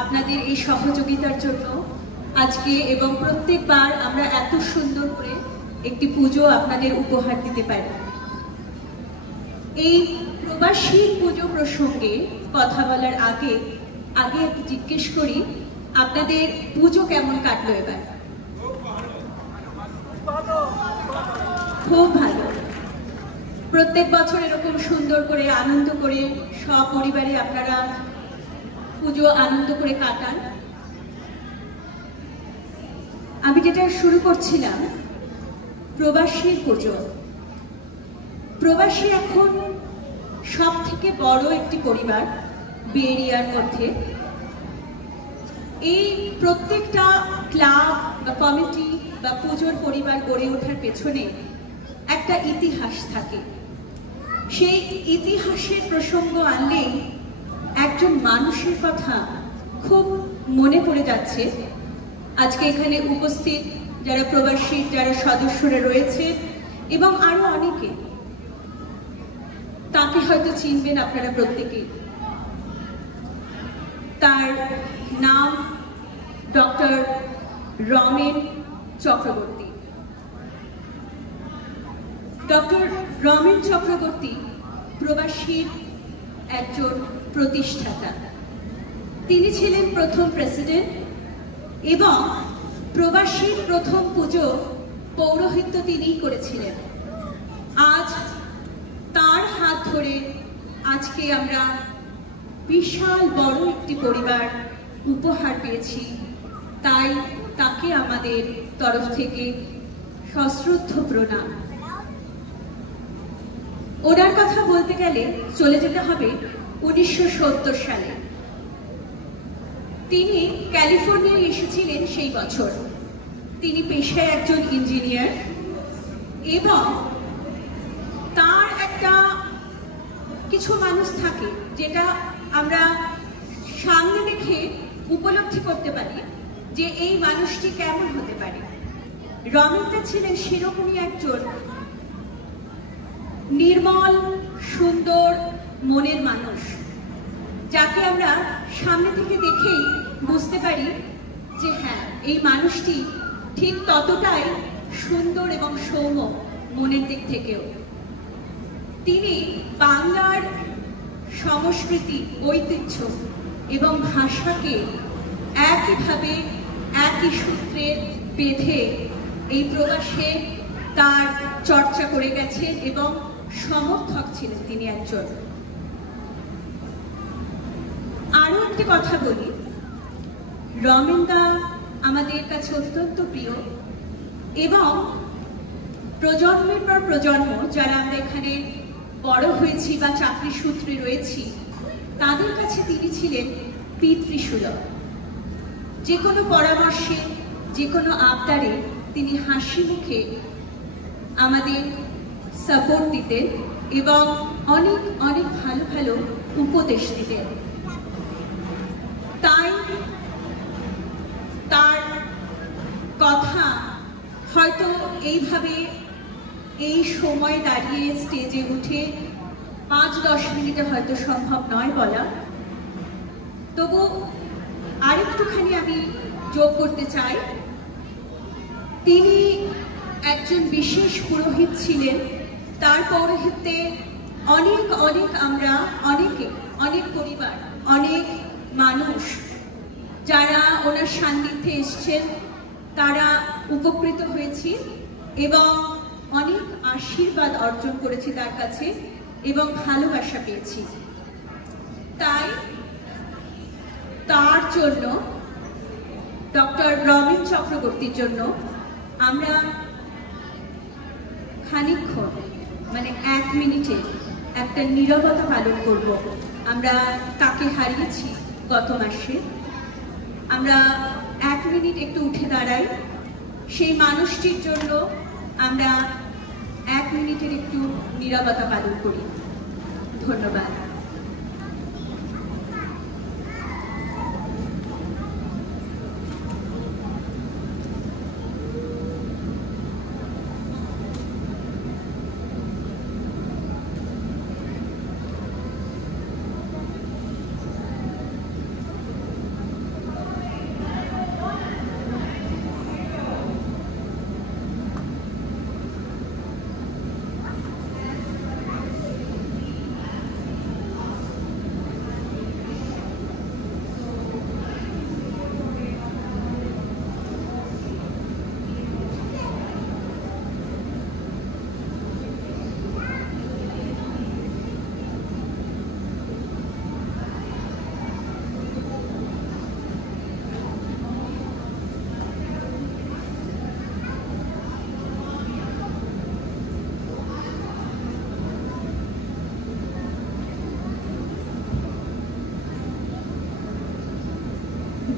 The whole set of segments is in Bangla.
আপনাদের এই সহযোগিতার জন্য আজকে এবং প্রত্যেকবার আমরা এত সুন্দর করে একটি পুজো আপনাদের উপহার দিতে পারি। এই প্রবাসী পুজো প্রসঙ্গে কথা বলার আগে একটু জিজ্ঞেস করি, আপনাদের পুজো কেমন কাটলো এবার? খুব ভালো। প্রত্যেক বছর এরকম সুন্দর করে আনন্দ করে সপরিবারে আপনারা পুজো আনন্দ করে কাটান। আমি যেটা শুরু করছিলাম, প্রবাসীর পুজো। প্রবাসী এখন সব থেকে বড় একটি পরিবার বে এরিয়ার মধ্যে। এই প্রত্যেকটা ক্লাব বা কমিটি বা পুজোর পরিবার গড়ে ওঠার পেছনে একটা ইতিহাস থাকে। সেই ইতিহাসের প্রসঙ্গ আনলেই একজন মানুষের কথা খুব মনে পড়ে যাচ্ছে। আজকে এখানে উপস্থিত যারা প্রবাসী, যারা সদস্যরা রয়েছে এবং আরো অনেকে, তাকে হয়তো চিনবেন আপনারা প্রত্যেকেই। তার নাম ডক্টর রমেন চক্রবর্তী। ডক্টর রমেন চক্রবর্তী প্রবাসীর একজন প্রতিষ্ঠাতা। তিনি ছিলেন প্রথম প্রেসিডেন্ট এবং প্রবাসীর প্রথম পুজো পৌরোহিত্য তিনিই করেছিলেন। আজ তার হাত ধরে আজকে আমরা বিশাল বড় একটি পরিবার উপহার পেয়েছি। তাই তাকে আমাদের তরফ থেকে সশ্রদ্ধ প্রণাম। ওনার কথা বলতে গেলে চলে যেতে হবে 1970 সালে। তিনি ক্যালিফোর্নিয়ায় এসেছিলেন সেই বছর। তিনি পেশায় একজন ইঞ্জিনিয়ার এবং তার একটা কিছু মানুষ থাকে যেটা আমরা সামনে দেখে উপলব্ধি করতে পারি যে এই মানুষটি কেমন হতে পারে। রমেনদা ছিলেন সেরকমই একজন নির্মল, সুন্দর মনের মানুষ, যাকে আমরা সামনে থেকে দেখেই বুঝতে পারি যে হ্যাঁ, এই মানুষটি ঠিক ততটাই সুন্দর এবং সৌম্য মনের দিক থেকেও। তিনি বাংলার সংস্কৃতি, ঐতিহ্য এবং ভাষাকে একইভাবে একই সূত্রে বেঁধে এই প্রবাসে তার চর্চা করে গেছেন এবং সমর্থক ছিলেন তিনি একজন। আরো একটি কথা বলি, রমেনদা আমাদের কাছে অত্যন্ত প্রিয় এবং প্রজন্মের পর প্রজন্ম যারা আমরা এখানে বড় হয়েছি বা চাকরি সূত্রে রয়েছি, তাদের কাছে তিনি ছিলেন পিতৃসুলভ। যে কোনো পরামর্শে, যে কোনো আবদারে তিনি হাসি মুখে আমাদের সাপোর্ট দিতেন এবং অনেক অনেক ভালো ভালো উপদেশ দিতেন। তাই তার কথা হয়তো এইভাবে এই সময় দাঁড়িয়ে স্টেজে উঠে 5-10 মিনিটে হয়তো সম্ভব নয় বলা। তবু আরেকটুখানি আমি যোগ করতে চাই। তিনি একজন বিশেষ পুরোহিত ছিলেন। তার পৌরোহিত্যে অনেক অনেক আমরা অনেক পরিবার, অনেক মানুষ যারা ওনার সান্নিধ্যে এসছেন, তারা উপকৃত হয়েছি এবং অনেক আশীর্বাদ অর্জন করেছি তার কাছে এবং ভালোবাসা পেয়েছি। তাই তার জন্য, ডক্টর রমেন চক্রবর্তীর জন্য আমরা খানিকক্ষণ, মানে 1 মিনিটে একটা নীরবতা পালন করব। আমরা তাকে হারিয়েছি গত মাসে। আমরা 1 মিনিট একটু উঠে দাঁড়াই, সেই মানুষটির জন্য আমরা 1 মিনিটের একটু নীরবতা পালন করি। ধন্যবাদ।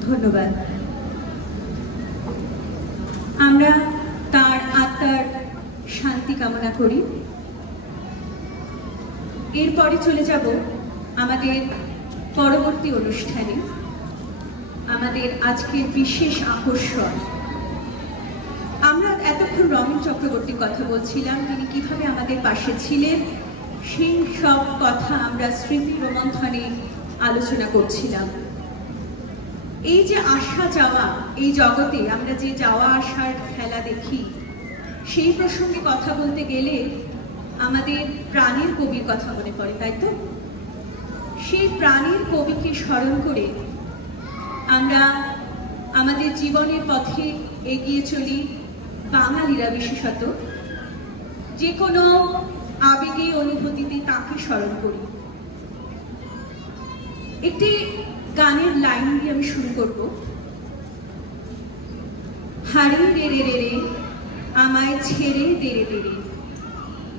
ধন্যবাদ। আমরা তার আত্মার শান্তি কামনা করি। এরপরে চলে যাব আমাদের পরবর্তী অনুষ্ঠানে। আমাদের আজকের বিশেষ আকর্ষণ, আমরা এতক্ষণ রমেন চক্রবর্তীর কথা বলছিলাম, তিনি কিভাবে আমাদের পাশে ছিলেন সেই সব কথা আমরা স্মৃতি রোমন্থনে আলোচনা করছিলাম। এই যে আসা যাওয়া, এই জগতে আমরা যে যাওয়া আসার খেলা দেখি, সেই প্রসঙ্গে কথা বলতে গেলে আমাদের প্রাণের কবির কথা মনে পড়ে, তাই তো? সেই প্রাণের কবিকে স্মরণ করে আমরা আমাদের জীবনের পথে এগিয়ে চলি। বাঙালিরা বিশেষত যে কোনো আবেগে অনুভূতিতে তাকে স্মরণ করি। একটি গানের লাইন দিয়ে আমি শুরু করব। হারিয়ে রে রে রে রে আমায় ছেড়ে দেরে দেরে,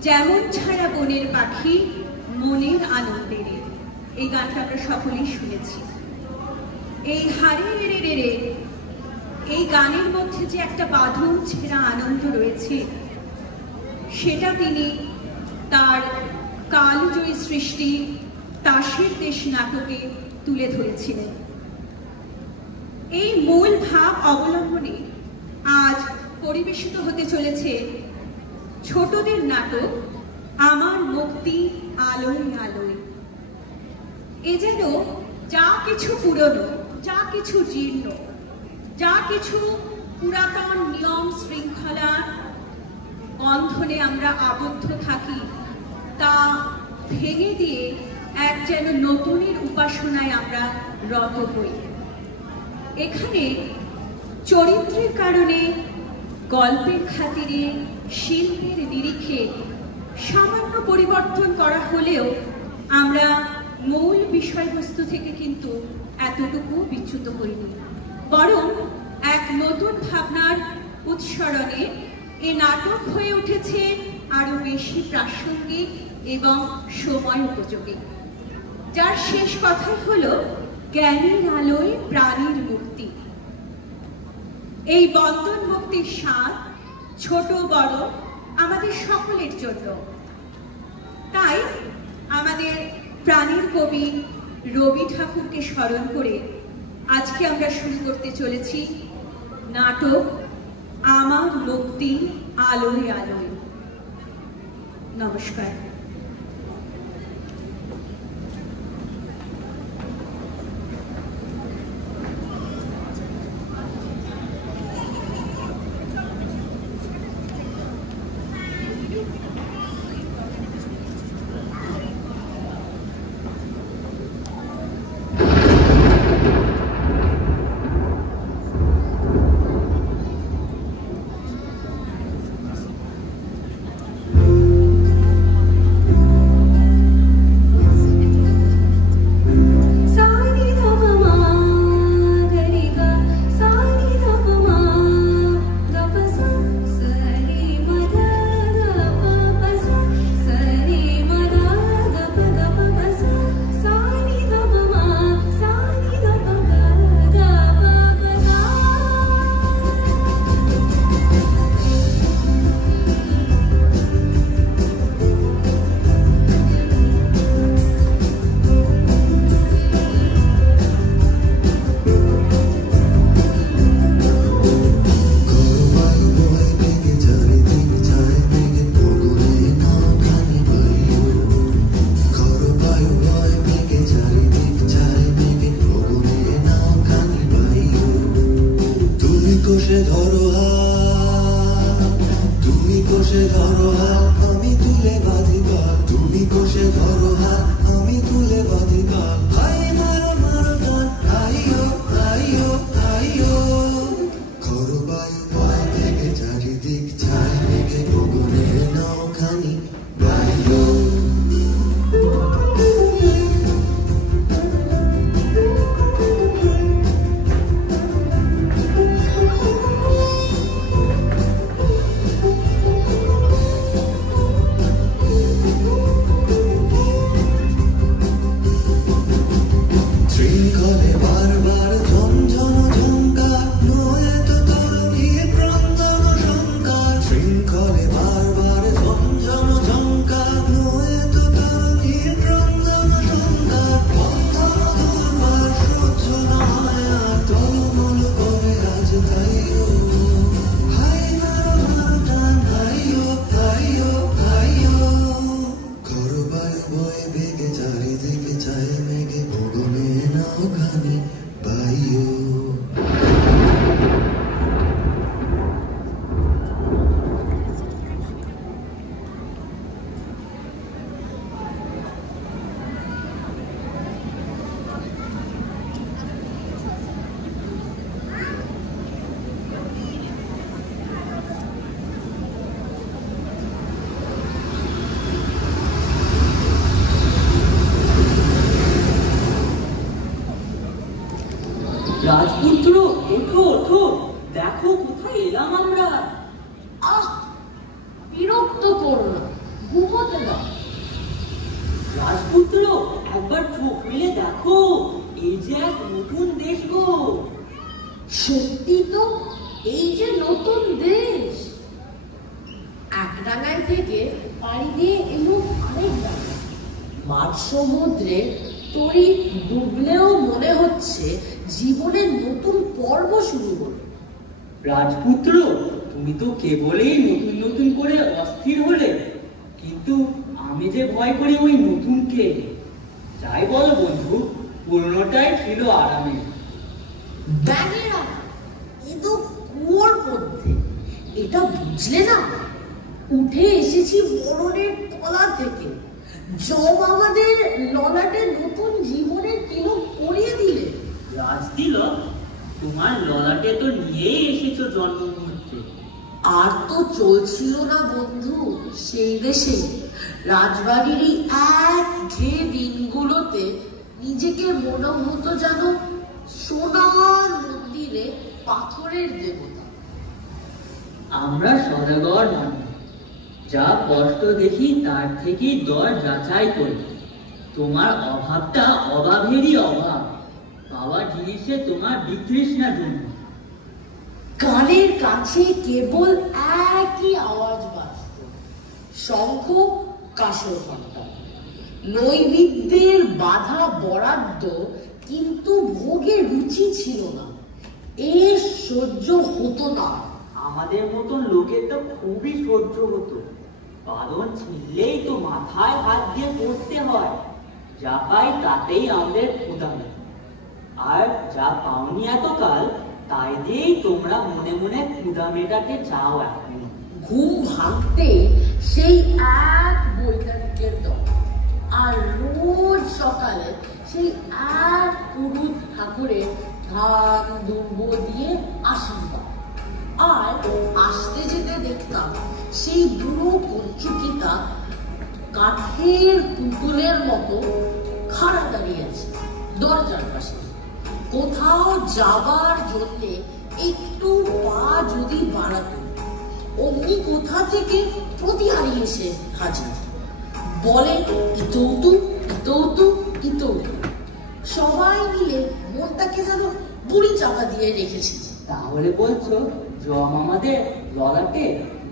যেমন ছাড়া বনের পাখি মনের আনন্দে রে। এই গানটা আমরা সকলেই শুনেছি। এই হারিয়ে রে রে রে, এই গানের মধ্যে যে একটা বাঁধন ছেঁড়া আনন্দ রয়েছে, সেটা তিনি তার কালজয়ী সৃষ্টি তাসের দেশ নাটকে তুলে ধরেছিলেন। এই মূল ভাব অবলম্বনে আজ পরিবেশিত হতে চলেছে ছোটদের নাটক আমার মুক্তি আলোয় আলোয়। এ যেন যা কিছু পুরনো, যা কিছু জীর্ণ, যা কিছু পুরাতন নিয়ম শৃঙ্খলার বন্ধনে আমরা আবদ্ধ থাকি, তা ভেঙে দিয়ে এক যেন নতুনের উপাসনায় আমরা রত হই। এখানে চরিত্রের কারণে, গল্পের খাতিরে, শিল্পের নিরিখে সামান্য পরিবর্তন করা হলেও আমরা মূল বিষয়বস্তু থেকে কিন্তু এতটুকু বিচ্যুত হইনি, বরং এক নতুন ভাবনার উৎসরণে এ নাটক হয়ে উঠেছে আরো বেশি প্রাসঙ্গিক এবং সময় উপযোগী, যার শেষ কথাই হলো জ্ঞানের আলোয় প্রাণীর মুক্তি। এই বন্ধন মুক্তির স্বাদ ছোট বড় আমাদের সকলের জন্য। তাই আমাদের প্রাণের কবি রবি ঠাকুরকে স্মরণ করে আজকে আমরা শুরু করতে চলেছি নাটক আমার মুক্তি আলোয় আলোয়। নমস্কার। প্রিয়। রাজপুত্র, ওঠো ওঠো, দেখো কোথায় এলাম আমরা। আহ, বিরক্ত করো না, ঘুমোতে দাও। রাজপুত্র, একবার চোখ মিলে দেখো, এই যে এক নতুন দেশ গো। সত্যি তো, এই যে নতুন দেশ। এক ডাঙায় থেকে পাড়ি দিয়ে এলো আরেক ডাঙায়। মাঝ সমুদ্রে তরি ডুবলেও মনে হচ্ছে জীবনের নতুন পর্ব শুরু হলো। রাজপুত্র, তুমি তো কেবলই নতুন নতুন করে অস্থির হলে, কিন্তু আমি যে ভয় করি ওই নতুনকে। যাই বলো বন্ধু, পুরনোটাই ছিল আরামে। ব্যাঙেরা, এ তো কুয়োর মধ্যে, এটা বুঝলে না? উঠে এসেছি মরণের তলা থেকে। জব আমাদের ললাটে নতুন জীবনের তিলক পরিয়ে দিলে। রাজতিলক, তোমার ললাটে তো নিয়েই এসেছো জন্ম মুহূর্তে। আর তো চলছিল না বন্ধু সেই দেশে। রাজবাড়ির এক ঘেয়ে দিনগুলোতে নিজেকে মনে হতো যেন সোনার মন্দিরে পাথরের দেবতা। আমরা সদাগর মানুষ, যা কষ্ট দেখি তার থেকেই দর যাচাই করি। তোমার অভাবটা অভাবেরই অভাব, পাওয়া জিনিসে তোমার বিতৃষ্ণা জন্য। কানের কাছে কেবল একই আওয়াজ বাজত, শঙ্খ কাসর ঘণ্টা। নৈবেদ্যের বাধা বরাদ্দ, কিন্তু ভোগে রুচি ছিল না। এ সহ্য হতো না। আমাদের মতন লোকের তো খুবই সহ্য হতো, কারণ ছিললেই তো মাথায় হাত দিয়ে পড়তে হয়। যা পাই তাতেই আমাদের ক্ষুধা মেটে, আর যা পাওনি এতকাল তাই দিয়েই তোমরা মনে মনে ক্ষুধা মেটাতে চাও। এখন ঘুম ভাঙতে সেই এক বৈজ্ঞানিকের দল, আর রোজ সকালে সেই এক পুরুষ ঠাকুরের ধান দুর্ব দিয়ে আশীর্বাদ। আর আসতে যেতে দেখতাম সেই বুড়ো কঞ্চুকিতা কাঠের পুতুলের মতো খাড়া দাঁড়িয়ে আছে দরজার পাশে। কোথাও যাবার জন্য একটু পা যদি বাড়াতো, অমনি কোথা থেকে প্রতিহারি এসে হাজির, বলে ইতৌতু ইতৌতু ইতৌতু। সবাই মিলে মনটাকে যেন বুড়ি চাপা দিয়ে রেখেছি। তাহলে বলছো জম আমাদের ললাটে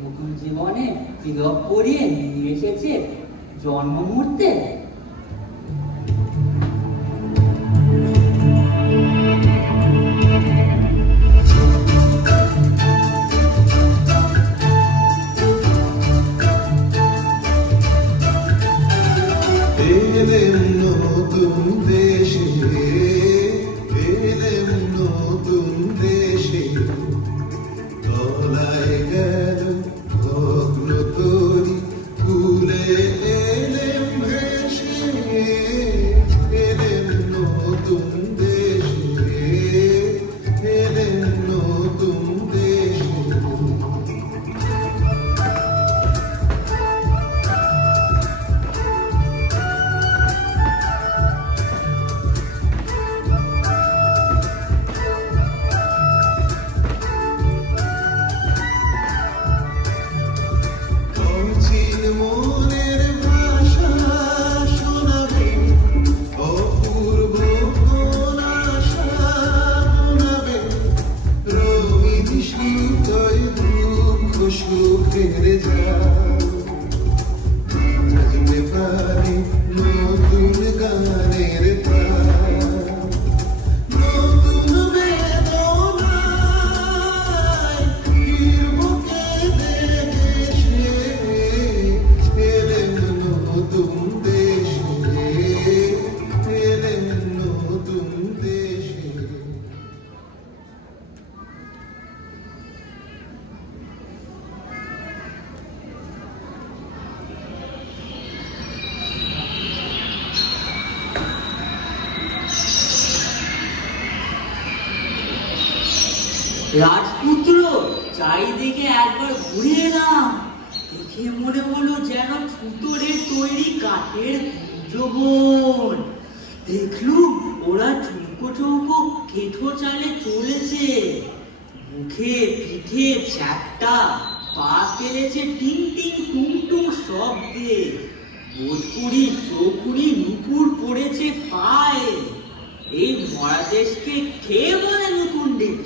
নতুন জীবনে তিলক পরিয়ে নিয়ে এসেছে জন্ম মুহূর্তে। এলেম নতুন দেশে, এলেম নতুন দেশে, তলায় গেল ভগ্ন তরি, কুলে এলেম ভেসে। রাজপুত্র, চারিদিকে একবার ঘুরে এলাম, দেখে মনে হলো যেন ছুতোরে তৈরি কাঠের কুঞ্জবন। দেখলুম ওরা চৌকো চৌকো কেঠো চালে চলেছে, মুখে পিঠে চ্যাপটা, পা ফেলেছে টিং টিং টুং টুং শব্দে, বোধকুড়ি চৌকুড়ি নুপুর পড়েছে পায়ে। এই মরা দেশকে খেয়ে বলে নতুন দেশ।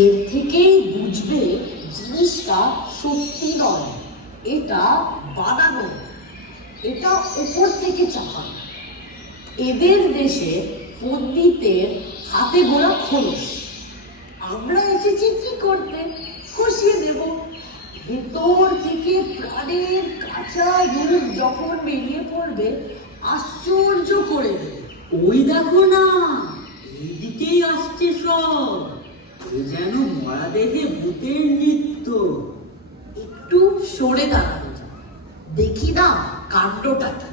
এর থেকেই বুঝবে জিনিসটা সত্যি নয়, এটা বানানো, এটা উপর থেকে চাপানো। এদের দেশে পণ্ডিতের হাতে গোড়া খোলস, আমরা এসেছি কি করতে? খসিয়ে দেব। ভেতর থেকে প্রাণের কাঁচা রূপ যখন বেরিয়ে পড়বে, আশ্চর্য করে দেবে। ওই দেখো না, এইদিকেই আসছে সব, যেন মরা দেখে ভূতের নৃত্য। একটু সরে দাঁড়ানো যায়, দেখি না কাণ্ডটা কি।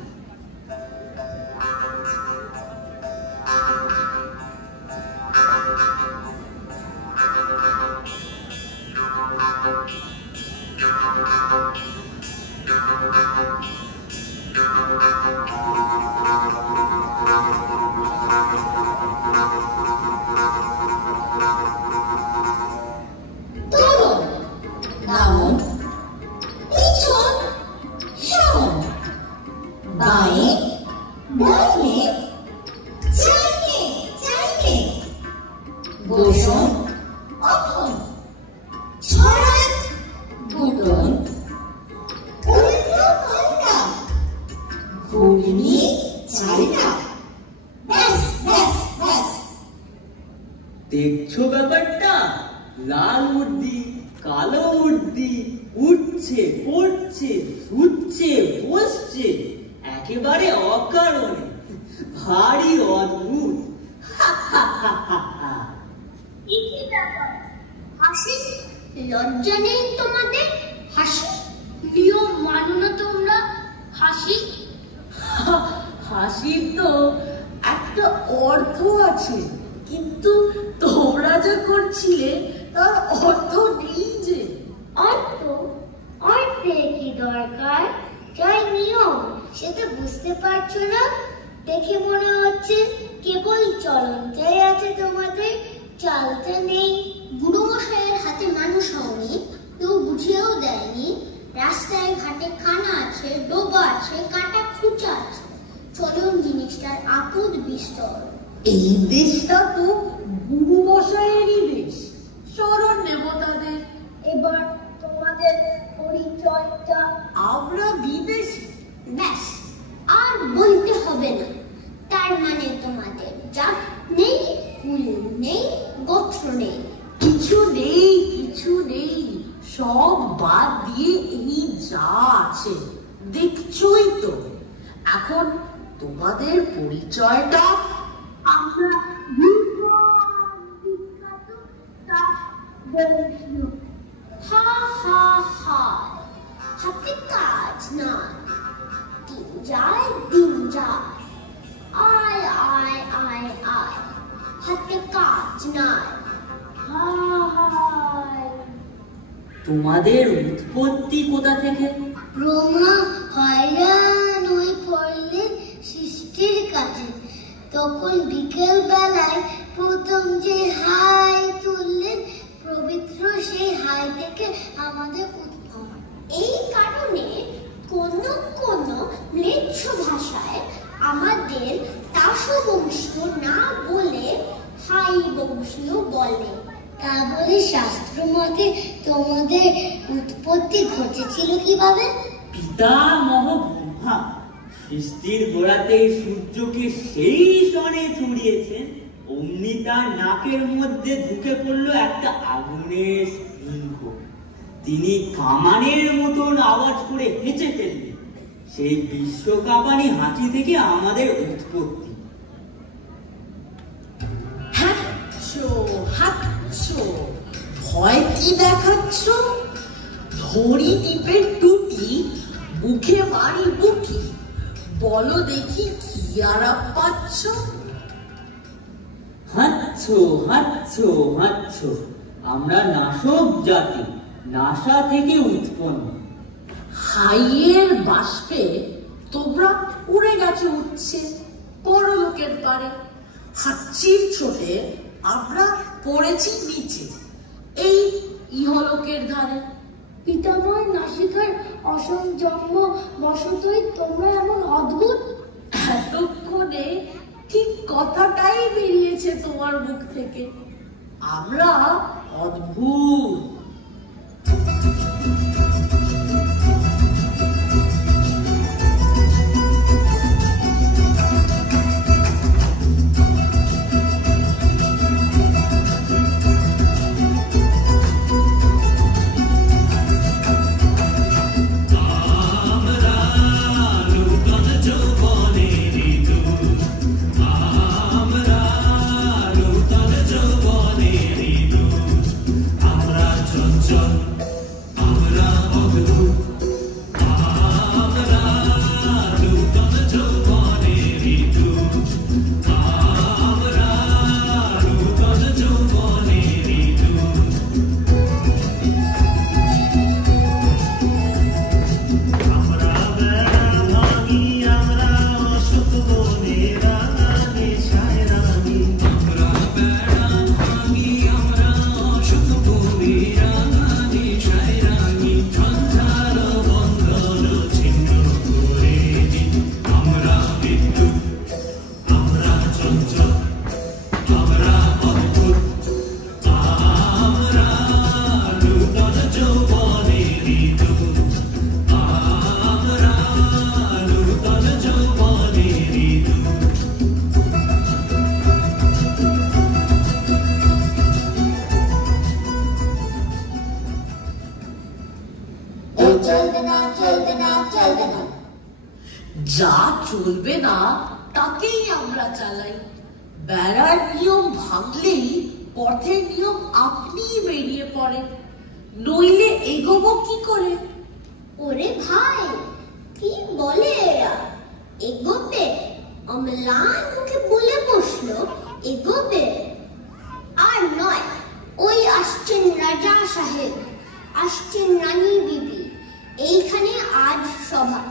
দেখছো ব্যাপারটা? লাল উর্দি, কালো উর্দি, উঠছে পড়ছে, শুচ্ছে বসছে, একেবারে অকারণে, ভারী অদ্ভুত। হাসি লজ্জা নেই তোমাদের? হাসি নিয়ম মানো না তোমরা? হাসি হাসির তো একটা অর্থ আছে, কিন্তু তোমরা যা করছিলে তার অর্থ নেই যে। অর্থের কি দরকার? যাই নিয়ম সেটা বুঝতে পারছো না? দেখে মনে হচ্ছে কেবল চলনটাই আছে তোমাদের, চালটা নেই। বুড়ো মশাইয়ের হাতে মানুষ হওনি, কেউ বুঝিয়েও দেয়নি। রাস্তায় ঘাটে খানা আছে, ডোবা আছে, কাটা খুঁচা আছে, চলন জিনিসটার আপদ বিস্তর। এই দেশটা তো গুরু মশাইয়েরই দেশ, শরণ নেব তাদের। এবার তোমাদের পরিচয়টা? আমরা বিদেশি। ব্যাস, আর বলতে হবে না। তার মানে তোমাদের জাত নেই, কুল নেই, গোত্র নেই, কিছু নেই, কিছু নেই, সব বাদ দিয়ে এই যা আছে দেখছই তো। এখন তোমাদের পরিচয়টা? আমরা বিখ্যাত বংশীয়। হা হা হা, হাতে কাজ না, দিন যায় দিন যায়, আয় আয় আয় আয়, হাতে কাজ নাই, হায়। তোমাদের উৎপত্তি কোথা থেকে? ব্রহ্মা হয়রান হয়ে পড়লেন সৃষ্টির কাছে, তখন বিকেল বেলায় প্রথম যে হাই তুললেন, পবিত্র সেই হাই থেকে আমাদের উদ্ভব। এই কারণে কোন কোন ম্লেচ্ছ ভাষায় আমাদের তাসবংশীয় না বলে হাই বংশীয় বলে। তা বলে শাস্ত্র মতে তোমাদের উৎপত্তি ঘটেছিল কিভাবে? পিতামহ ব্রহ্মা সৃষ্টির গোড়াতেই সূর্যকে সেই সনে চড়িয়েছেন, অমনি তার নাকের মধ্যে ঢুকে পড়লো একটা আগুনের সিংহ। তিনি কামানের মতন আওয়াজ করে হেঁচে ফেললেন। সেই বিশ্বকাপানি হাঁচি থেকে আমাদের উৎপত্তি। হাঁটছো হাঁটছো, ভয় কি দেখাচ্ছ? ধরি টিপের টুটি, মুখে মারি বুকি, বলো দেখি কি আরাম পাচ্ছ? হাঁটছ হাঁটছো হাঁটছো হাঁটছো, আমরা নাশক জাতি, নাসা থেকে উৎপন্ন। হাইয়ের বাষ্পে তোমরা উড়ে গেছে উঠছে পরলোকের পারে, হাঁচির ছোটে আমরা পড়েছি নিচে এই ইহলোকের ধারে। পিতাময় নাসিকার অসম জন্ম বসতই তোমরা এমন অদ্ভুত। এতক্ষণে ঠিক কথাটাই বেরিয়েছে তোমার মুখ থেকে, আমরা অদ্ভুত। যা চলবে না তাকেই আমরা চালাই। বেড়ার নিয়ম ভাঙলেই পথের নিয়ম আপনি বেরিয়ে পড়ে, নইলে এগোবো কি করে? ওরে ভাই, কি বলে এরা? এগোবে? অম্লান মুখে বলে বসলো এগোবে। আর নয়, ওই আসছেন রাজা সাহেব, আসছেন রানী বিবি, এইখানে আজ সভা।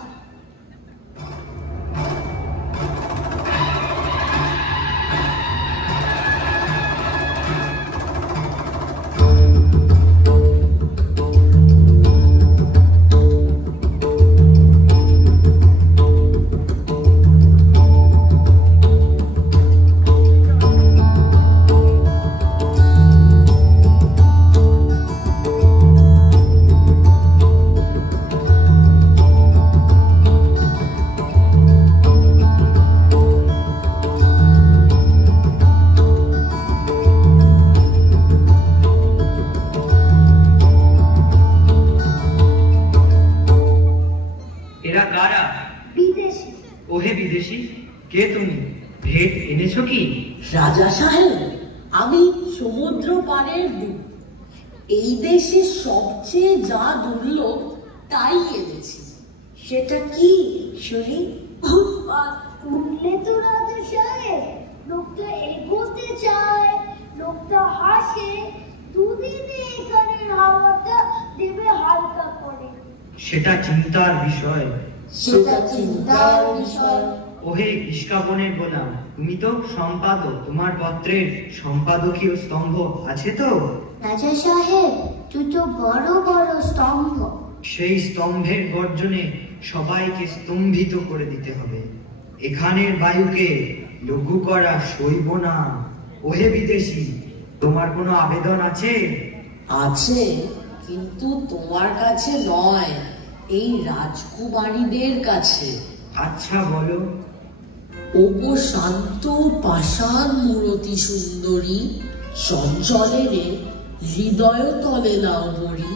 কে তুমি? ভেট এনেছো কি? রাজা সাহেব, আমি সমুদ্র পাড়ের দূত। এই দেশের সবচেয়ে যা দুর্লভ তাই এনেছি। সেটা কি শুনি? শুনলে তো রাজা সাহেব, লোকটা এগোতে চায়, লোকটা হাসে, দুদিনে এখানের হাওয়াটা দেবে হালকা করে। সেটা চিন্তার বিষয়। সেটা চিন্তার বিষয়। ওহে ইস্কাবনের গোলাম, তুমি তো সম্পাদক, তোমার পত্রের সম্পাদকীয় স্তম্ভ আছে তো? রাজা সাহেব, দুটো বড় বড় স্তম্ভ। সেই স্তম্ভের গর্জনে সবাইকে স্তম্ভিত করে দিতে হবে। এখানের বায়ুকে লঘু করা সইব না। ওহে বিদেশি, তোমার কোনো আবেদন আছে? আছে, কিন্তু তোমার কাছে নয়, এই রাজকুমারীদের কাছে। আচ্ছা বলো। ওগো শান্ত পাষাণ মূরতি সুন্দরী, চঞ্চলে রে হৃদয় তলে লাও মরি।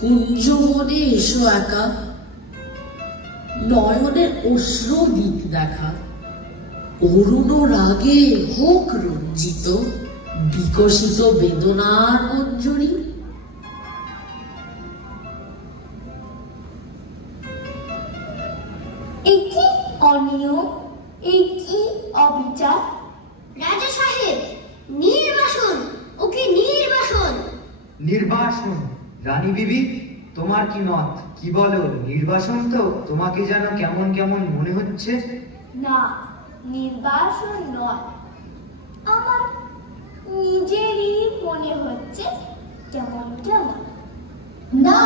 কুঞ্জ মনে এসো একা, নয়নের অশ্র গীত দেখা। অরুণ রাগে হোক রঞ্জিত, বিকশিত বেদনার মঞ্জরি। এই কি অনিয়ম, এই কি অবিচার? রাজা সাহেব, নির্বাসন। রানী বিবি, তোমার কি মত? কি বলো, নির্বাসন তো? তোমাকে যেন কেমন কেমন মনে হচ্ছে। না, নির্বাসন নয়, আমার নিজেরই মনে হচ্ছে কেমন কেমন। না,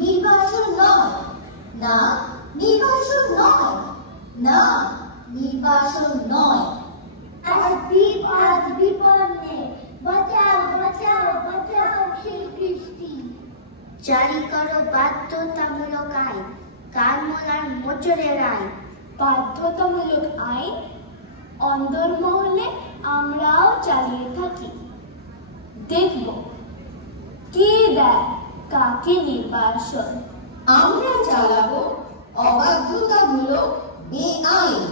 নির্বাসন নয়, না নির্বাসন নয়, না নির্বাসন নয়। আজ বিপন্নে, বাঁচাও বাঁচাও বাঁচাও শ্রীকৃষ্টি। জারি করো বাধ্যতামূলক আইন, কারমোলার মোচড়ের আইন। বাধ্যতামূলক আইন অন্দরমহলে আমরাও চালিয়ে থাকি। দেখব কে দেয় কাকে নির্বাসন। আমরা চালাবো অবাধ্যতামূলক বেআইন।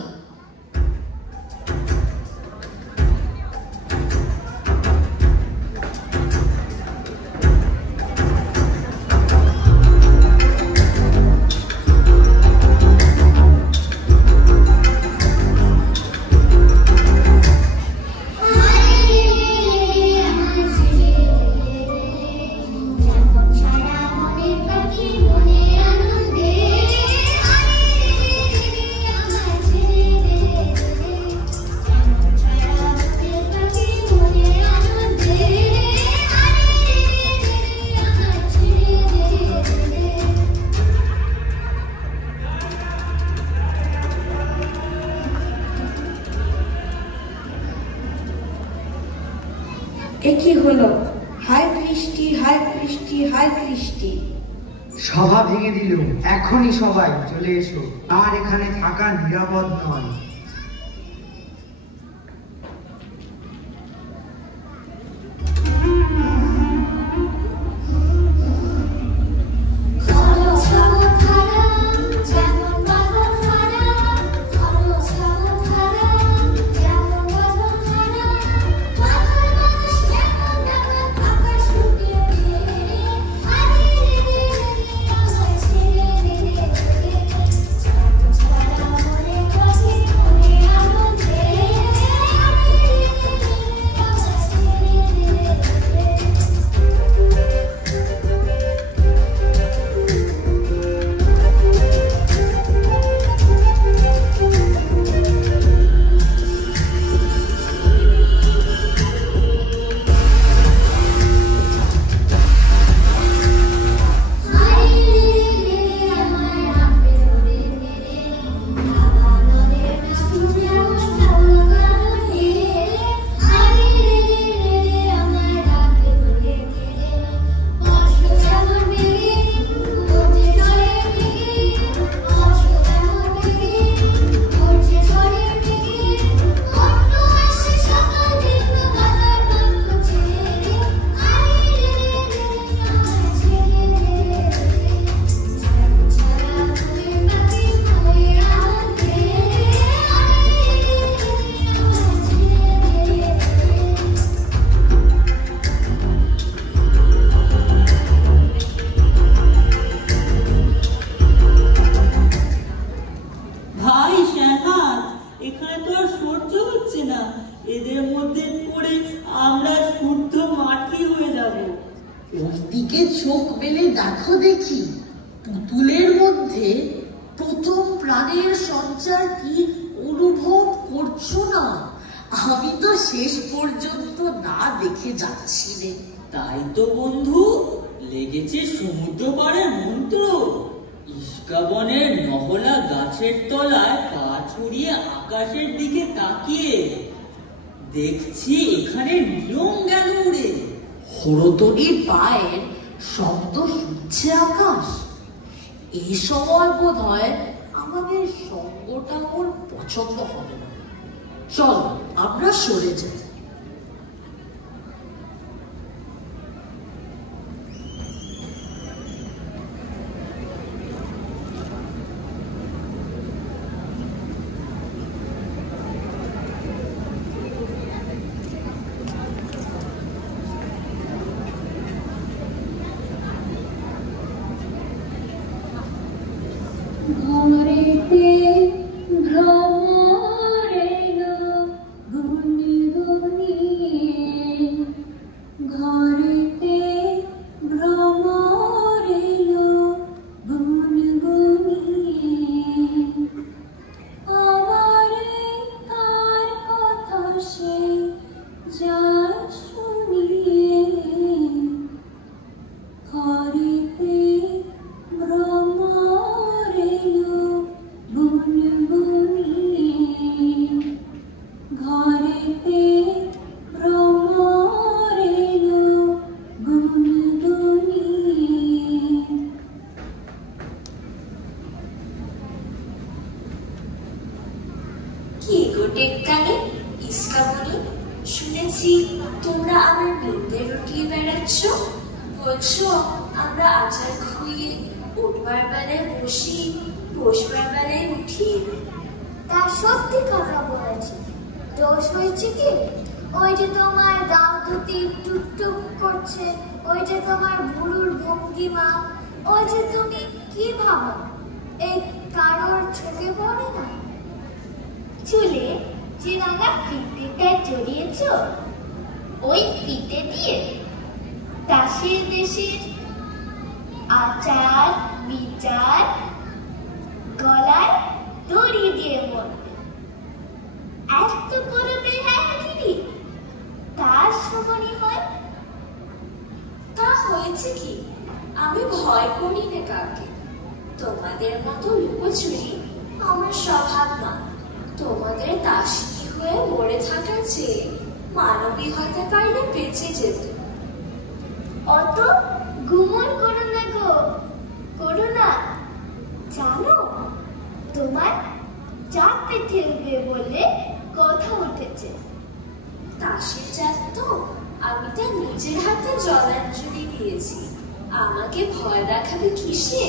একই হলো, হায় কৃষ্টি হায় কৃষ্টি হায় কৃষ্টি। সভা ভেঙে দিল, এখনই সবাই চলে এসো, আর এখানে থাকা নিরাপদ নয়। ওইদিকে চোখ মেলে দেখো দেখি, পুতুলের মধ্যে প্রথম প্রাণের সঞ্চার কি অনুভব করছো না? আমি তো শেষ পর্যন্ত না দেখে যাচ্ছি রে। তাই তো বন্ধু, লেগেছে সমুদ্র পাড়ের মন্ত্র। ইস্কাবনের নহলা গাছের তলায় পা ছড়িয়ে আকাশের দিকে তাকিয়ে দেখছি এখানে নিয়ম গেল উড়ে। হরতনির পায়ের শব্দ শুনছে আকাশ। এই সময় বোধ হয় আমাদের সঙ্গটা ওর পছন্দ হবে না। চল আমরা সরে যাই। ভ্রমরেণ গুণগুণ দেখছি তোমরা আমার নিন্দে রটিয়ে বেড়াচ্ছ, বলছো আমরা আচার খুইয়ে উঠবার বেলায় বসি, বসবার বেলায় উঠি। তা সত্যি কথা বলেছি। দোষ হয়েছে কি? ওই যে তোমার গাল দুটি টুকটুক করছে, ওই যে তোমার ভুরুর ভঙ্গিমা, ওই যে তুমি কি ভাবো, এই কারোর চোখে পড়ে না? চুলে যে রাঙা ফিতেটা জড়িয়েছ, ওই ফিতে দিয়ে দেশের দেশের আচার বিচার গলায় দড়ি দিয়ে বলবে। এত বড় বেহায়াগিরি তার সমানই হয়? তা হয়েছে কি, আমি ভয় করি না কাকে। তোমাদের মতো লুকোচুরি আমার স্বভাব না। তোমাদের দাসী হয়ে মরে থাকার চেয়ে মানবী হতে পারলে বেঁচে যেত। অত গুমন করো না গো, করো না। জানো তোমার চাপে ঠেলবে বলে কথা উঠেছে। দাসের জাত তো, আমি তা নিজের হাতে জলাঞ্জলি দিয়েছি। আমাকে ভয় দেখাবে কিসে?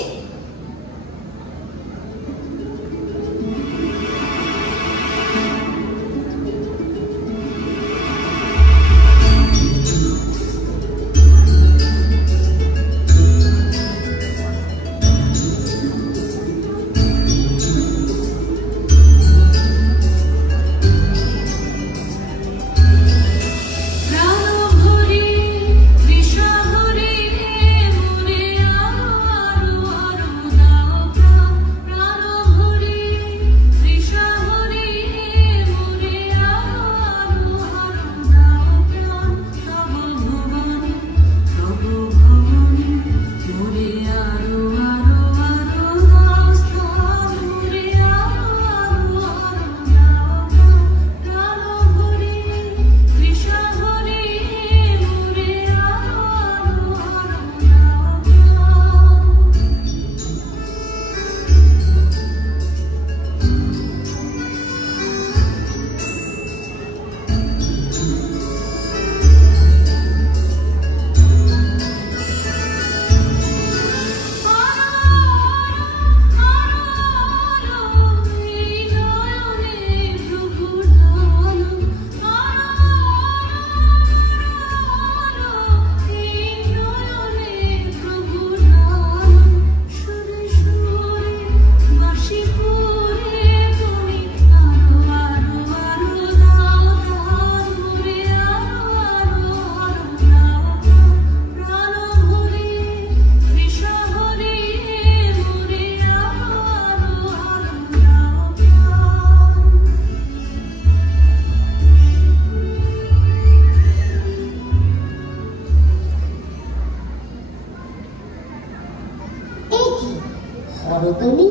রতনী,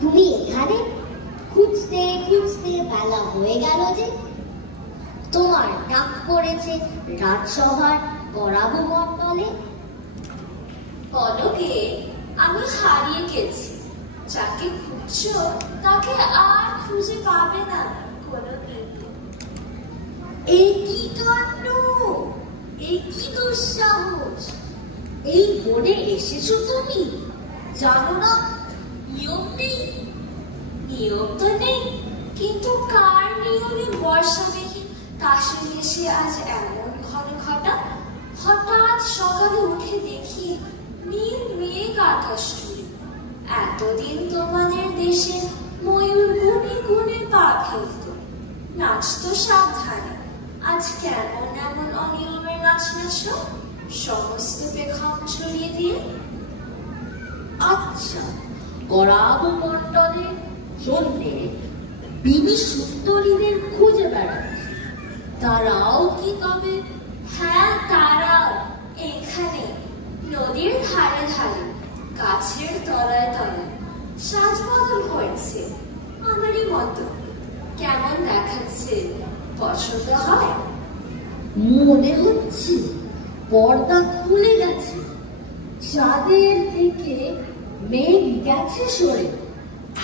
তুমি এখানে? খুঁজতে খুঁজতে বেলা হয়ে গেল যে। তোমার ডাক পড়েছে রাজসভার গরাবু মণ্ডলে। পলকে আমি হারিয়ে গেছি। যাকে খুঁজছো তাকে আর খুঁজে পাবে না কোনোদিন। এই কি কাণ্ড, এই কি দুঃসাহস! এই বনে এসেছো তুমি, জানো না নিয়ম নেই? নিয়ম তো নেই, কিন্তু কার নিয়মে বর্ষাবিহীন কাশি এসে আজ এমন ঘন ঘটা? হঠাৎ সকালে উঠে দেখি নীল মেঘ আকাশ জুড়ে। এতদিন তোমাদের দেশে ময়ূর গুনে গুনে পা ফেলত, নাচতো সাবধানে। আজ কেমন এমন অনিয়মের নাচ নাচলো, সমস্ত বেখম ছড়িয়ে দিয়ে? আচ্ছা, গরাবু মণ্ডলের জন্যে বিবি সুন্দরীদের খুঁজে বেড়াচ্ছে, তারাও কি তবে? হ্যাঁ, তারাও এখানে নদীর ধারে ধারে গাছের তলায় তলায় সাজ বদল হয়েছে আমারই মতো। কেমন দেখাচ্ছে? পছন্দ হয়? মনে হচ্ছে পর্দা খুলে গেছে, চাঁদের থেকে মেঘ গেছে সরে,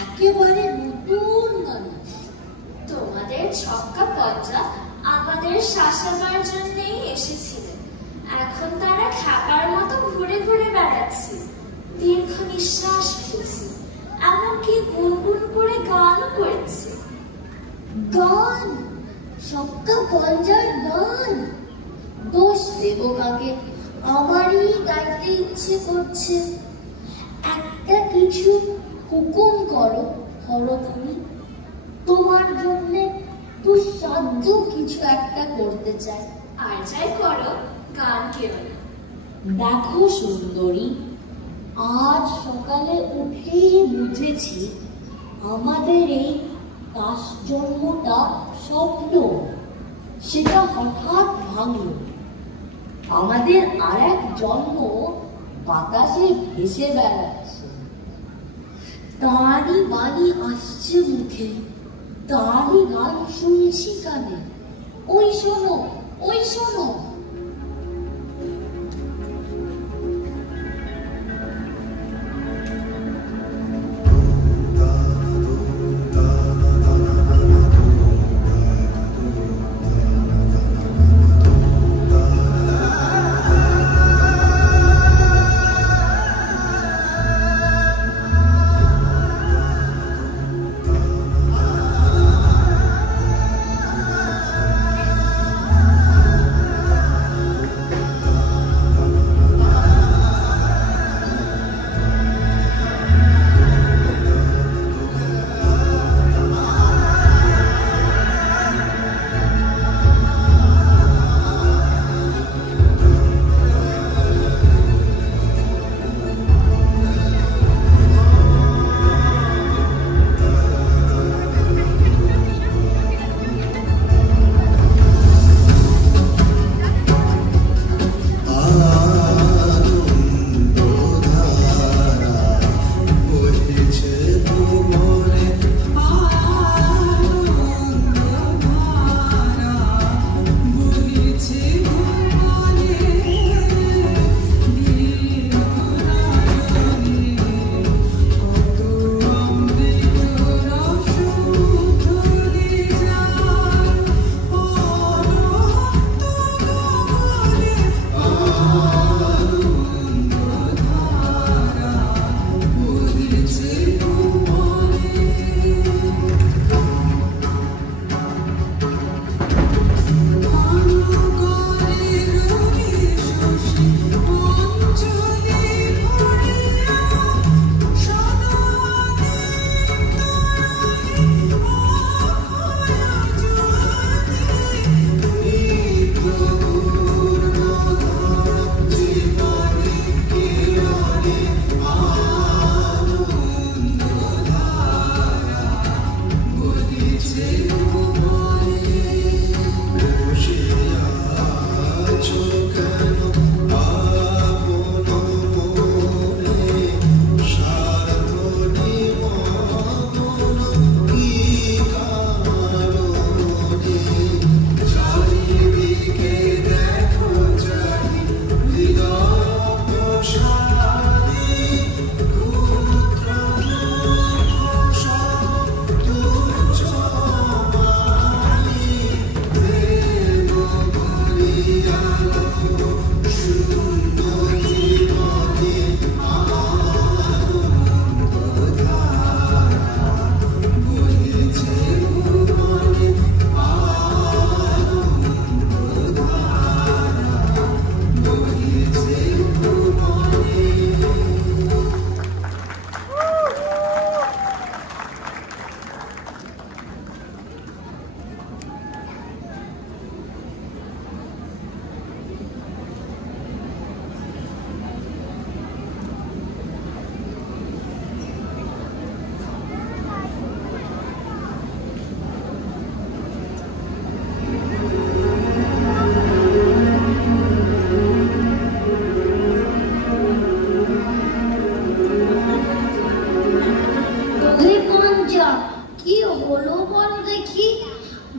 একেবারে নতুন মানুষ। তোমাদের ছক্কা পর্দা আমাদের শাসাবার জন্যই এসেছিলেন। এখন তারা খ্যাপার মতো ঘুরে ঘুরে বেড়াচ্ছে, দীর্ঘ নিঃশ্বাস ফেলছে, এমনকি গুনগুন করে গানও করেছে। গান, সবটা পঞ্জার গান। দোষ দেব কাকে? আমারই গাইতে ইচ্ছে করছে। একটা কিছু হুকুম করো, করো তুমি। তোমার জন্য দুঃসাধ্য কিছু একটা করতে চাই। আর যাই করো, গান কেউ না। দেখো সুন্দরী, আজ সকালে উঠেই বুঝেছি আমাদের এই দাস জন্মটা স্বপ্ন। সেটা হঠাৎ ভাঙল। আমাদের আর এক জন্ম বাতাসে ভেসে বেড়াচ্ছে। তারই বাণী আসছে মুখে, তারই গান শুনছি কানে। ওই শোনো, ওই শোনো।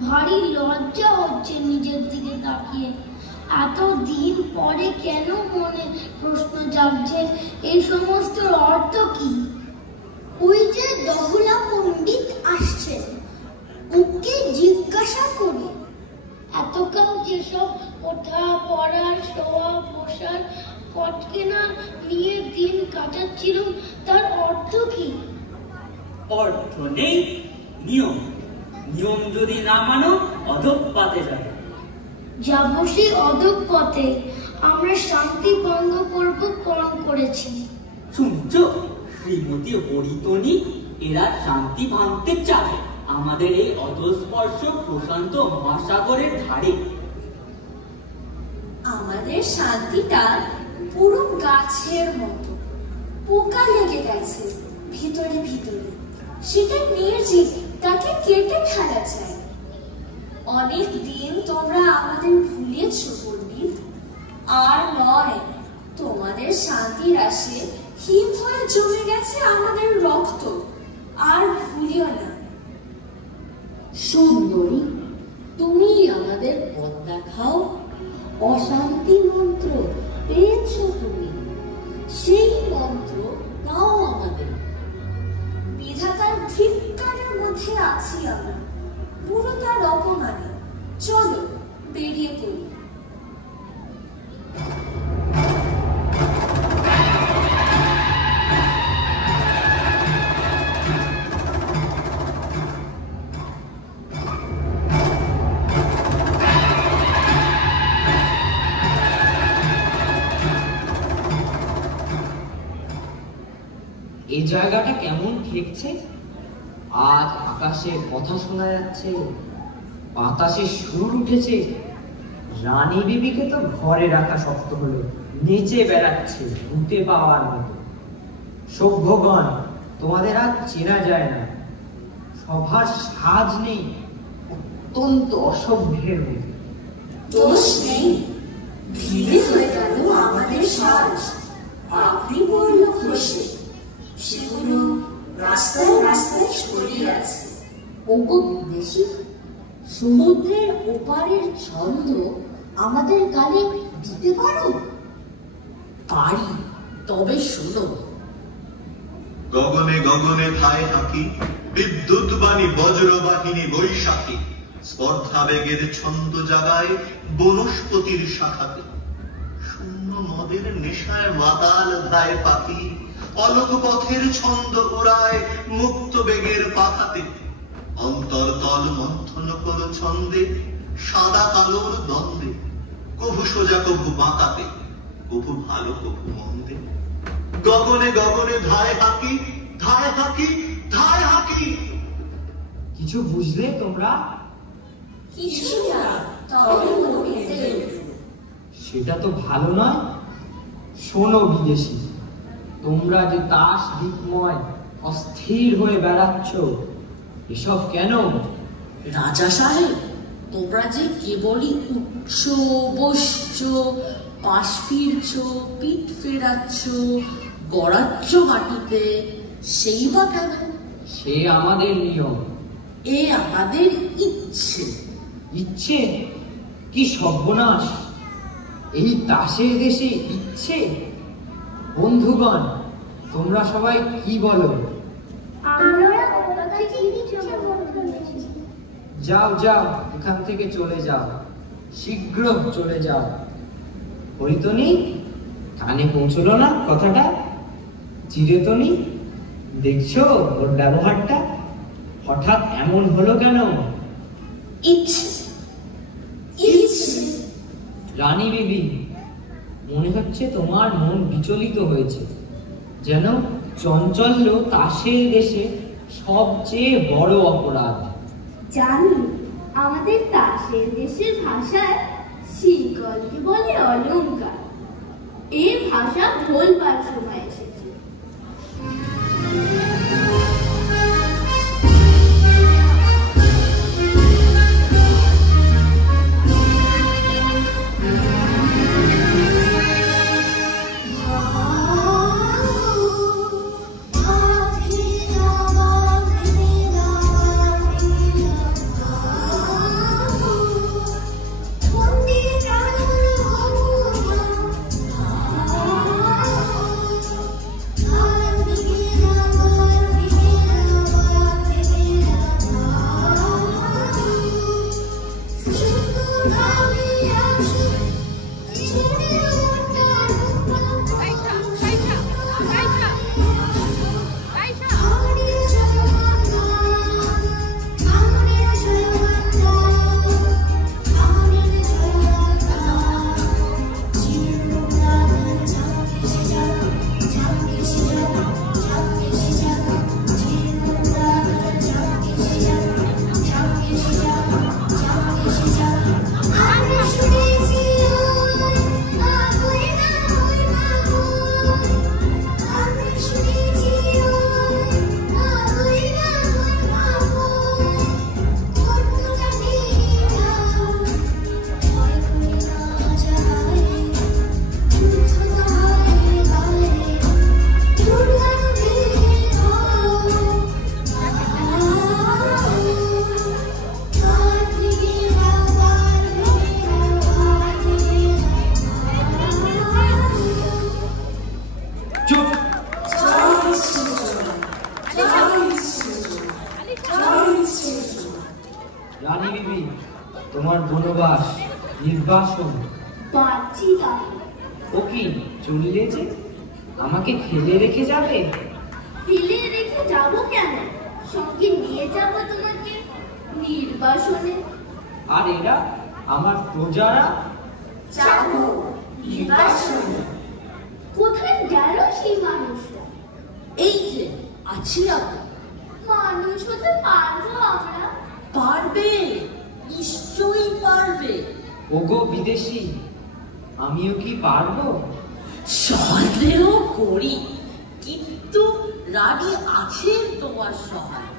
ভারী লজ্জা হচ্ছে নিজের দিকে তাকিয়ে। এতদিন পরে কেন মনে প্রশ্ন জাগছে, এই সমস্ত অর্থ কি? ওই যে দহুলা পণ্ডিত আসছেন, ওকে জিজ্ঞাসা করি। এতকাল যেসব ওঠা পড়া শোয়া বসার কটকেনা নিয়ে দিন কাটাচ্ছিল তার অর্থ কি? অর্থ নেই, নিয়ম। নিয়ম যদি না মানো অধঃপাতে যাবে। যাবো সেই অধঃপথে। আমরা শান্তি ভঙ্গ করব পণ করেছি। শুনছ, শ্রীমতী হরিতনী এরা শান্তি ভাঙতে চায় আমাদের এই অধঃস্পর্শ প্রশান্ত মহাসাগরের ধারে। আমাদের শান্তিটা পুরো গাছের মতো, পোকা লেগে গেছে ভিতরে ভিতরে, সেটা নির্জীব, তাকে কেটে ফেলা চাই। অনেক দিন তোমরা আমাদের ভুলেছ পণ্ডিত, আর নয়। তোমাদের শান্তির আসে হিম হয়ে জমে গেছে আমাদের রক্ত, আর ভুলিও না। সুন্দরী, তুমি আমাদের পথ দেখাও। অশান্তি মন্ত্র পেয়েছ তুমি, সেই মন্ত্র দাও আমাদের। বিধাতার ধিক্কারের মধ্যে আছি আমরা, পুরো তার অপমানে। চলো বেরিয়ে পড়ি। এই জায়গাটা কেমন ঠেকছে। আজ আকাশে কথা শোনা যাচ্ছে, বাতাসে সুর উঠেছে। রানী বিবিকে তো ঘরে রাখা শক্ত হলো, নিচে বেড়াচ্ছে ভূতে পাওয়ার মতো। সভ্যগণ, তোমাদের আর চেনা যায় না, সভার সাজ নেই, অত্যন্ত অসভ্যের মতো। দোষ নেই, ভিড়ে হয়ে গেল আমাদের সাজ। আপনি পড়ল খসে, সেগুলো রাস্তায় রাস্তায় ছড়িয়ে আছে। ওগো বিদেশি, সমুদ্রের ওপারের ছন্দ আমাদের গানে দিতে পারো? পারি, তবে শোনো। গগনে গগনে ধায় থাকি, বিদ্যুৎ বাণী বজ্রবাহিনী বৈশাখী। স্পর্ধা বেগের ছন্দ জাগায় বনস্পতির শাখাতে। শূন্য নদের নেশায় মাতাল ধায় পাখি, অলোক পথের ছন্দ উড়ায় মুক্ত বেগের পাখাতে। অন্তর্তল মন্থন কোন ছন্দে, সাদা কালোর দ্বন্দ্বে। কভু সোজা কভু বাঁকাতে, কভু ভালো কভু মন্দে। গগনে গগনে ধায় হাকি, ধায় হাকি, ধায় হাকি। কিছু বুঝলে তোমরা? কিছু না, তবে মনেতে উঠল। সেটা তো ভালো নয়। শোনো বিদেশি, তোমরা যে তাস দিকময় অস্থির হয়ে বেড়াচ্ছ, এসব কেন? রাজা সাহেব, তোমরা যে কেবলই উঠছ, বসছ, পাশ ফিরছ, পিঠ ফেরাচ্ছ, গড়াচ্ছ মাটিতে, সেই বা কেন? সে আমাদের নিয়ম। এ আমাদের ইচ্ছে। ইচ্ছে? কি সর্বনাশ! এই তাসের দেশে ইচ্ছে? বন্ধুগণ, তোমরা সবাই কি বলো? যাও যাও, এখান থেকে চলে যাও, শীঘ্র চলে যাও। হরিতনী, কানে পৌঁছলো না কথাটা? চিরতনী, দেখছো ওর ব্যবহারটা? হঠাৎ এমন হলো কেন? ইচ্ছে, ইচ্ছে। রানী বিবি, মনে হচ্ছে তোমার মন বিচলিত হয়েছে, যেন চঞ্চল্য তাসের দেশে সবচেয়ে বড় অপরাধ। জানি, আমাদের তাসের দেশের ভাষায় শিকলকে বলে অলংকার। এই ভাষা বলবার সময় এসেছে। বাঁচছি তাহলে। ও কি চললে যে? আমাকে ফেলে রেখে যাবে? ফেলে রেখে যাব কেন? সঙ্গে নিয়ে যাব তোমাকে নির্বাসনে। আর এরা আমার প্রজারা? যাব নির্বাসনে। কোথায় গেল সেই মানুষটা? এই যে আছি আমি। মানুষ হতে পারবো আমরা? পারবে, নিশ্চয়ই পারবে। ওগো বিদেশি, আমিও কি পারবো? সন্দেহ করি, কিন্তু রানী আছেন তোমার সহায়।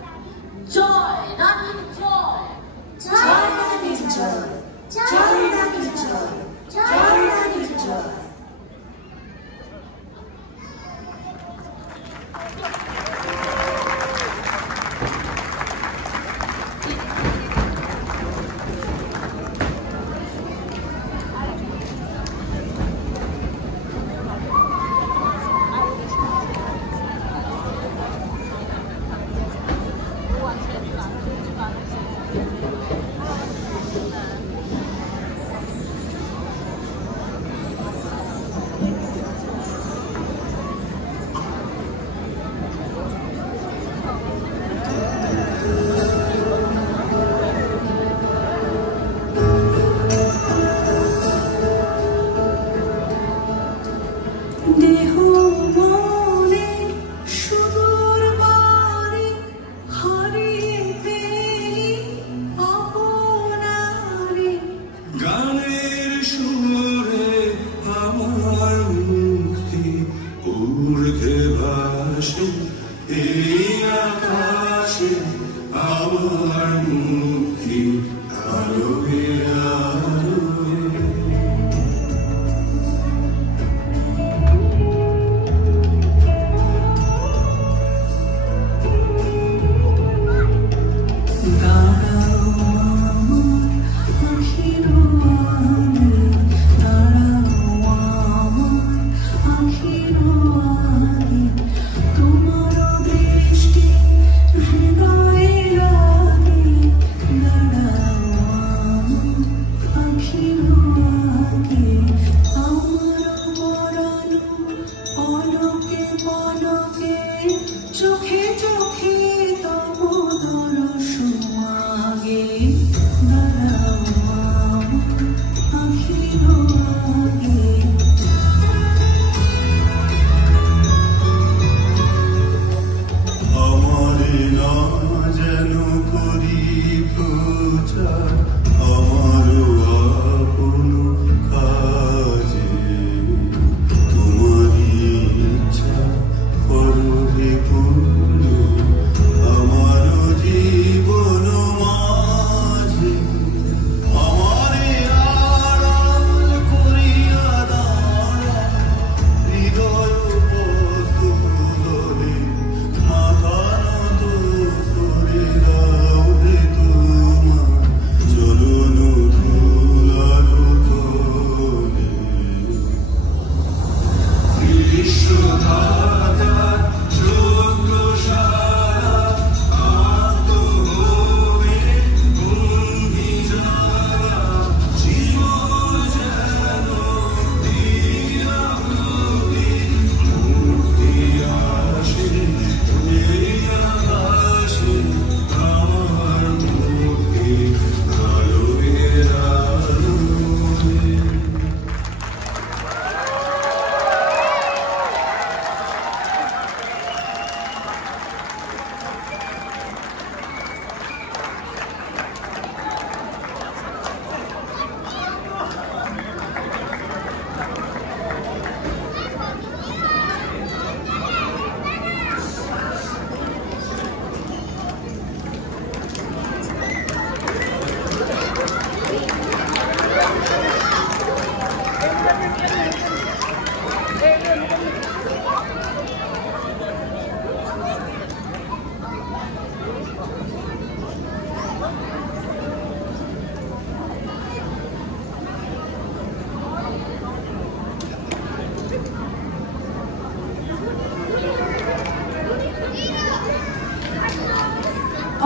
জয় রানীর জয়। জয় রানীর জয়, জয় রানীর জয়, জয় রানীর জয়।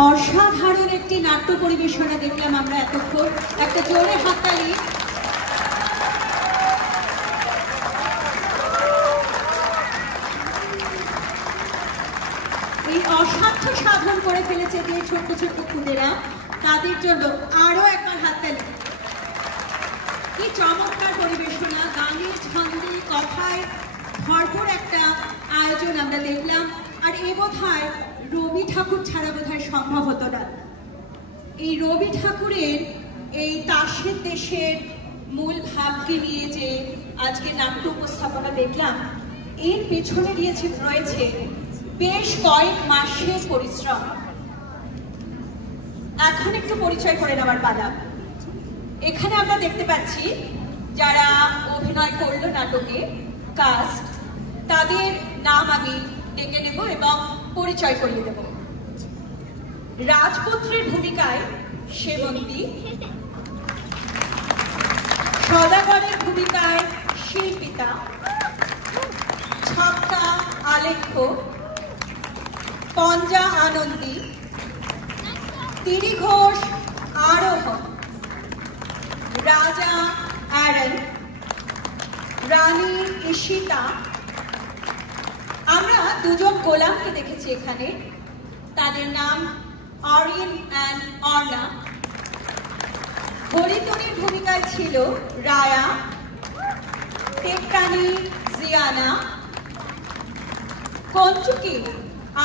অসাধারণ একটি নাট্য পরিবেশনা দেখলাম আমরা এতক্ষণ। একটা জোরে হাততালি। হচ্ছে যে ছোট্ট ছোট্ট খুদেরা, তাদের জন্য আরো একবার হাততালি। কি চমৎকার পরিবেশনা, গানের ছন্দে কথায় ভরপুর একটা আয়োজন আমরা দেখলাম। আর এ বোধহয় রবি ঠাকুর ছাড়া বোধহয় সম্ভব হতো না। এই রবি ঠাকুরের এই তাসের দেশের মূল ভাবকে নিয়ে যে আজকে নাট্য উপস্থাপনা দেখলাম, এর পেছনে রয়েছে বেশ কয়েক মাসের পরিশ্রম। এখন একটু পরিচয় করে নেওয়ার পালা। এখানে আমরা দেখতে পাচ্ছি যারা অভিনয় করলো নাটকে, কাস্ট, তাদের নাম আমি ডেকে নেব এবং পরিচয় করিয়ে দেব। রাজপুত্রের ভূমিকায় সেবন্তী, সদাগরের ভূমিকায় শিল্পিতা, ছক্কা আলেখ্য, পঞ্জা আনন্দী, তিরি ঘোষ আরোহ, রাজা অ্যারন, রানী ঈশিতা। আমরা দুজন গোলামকে দেখেছি এখানে, তাদের নাম অরিন অ্যান্ড অর্ণা। হরিতনির ভূমিকায় ছিল রায়া, টেক্কানি জিয়ানা, কঞ্চুকি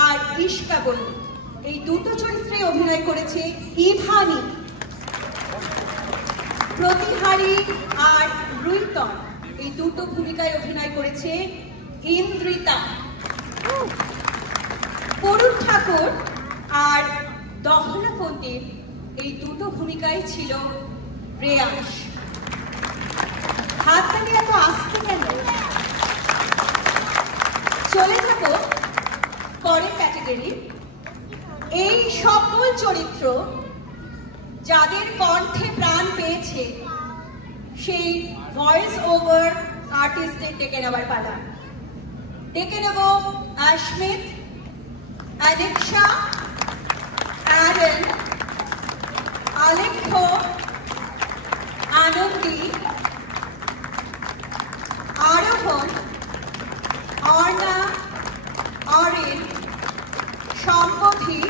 আর ইশকাবল। এই দুটো চরিত্রে অভিনয় করেছে ইভানি। প্রতিহারী আর রুইতন, এই দুটো ভূমিকায় অভিনয় করেছে ইন্দ্রিতা। পুরুষ ঠাকুর আর দহলা পণ্ডিত, এই দুটো ভূমিকায় ছিল রেয়াস। হাততালি এত আসতে কেন? চলে যাব পরের ক্যাটাগরি। এই সকল চরিত্র যাদের কণ্ঠে প্রাণ পেয়েছে, সেই ভয়েস ওভার আর্টিস্টদের ডেকে নেওয়ার পালা। ডেকে নেব আশমিত, আলেক্সা, অ্যারন, আলেখ্য, আনন্দী, আরোহণ, অর্ণা, অরিন, সম্পথি,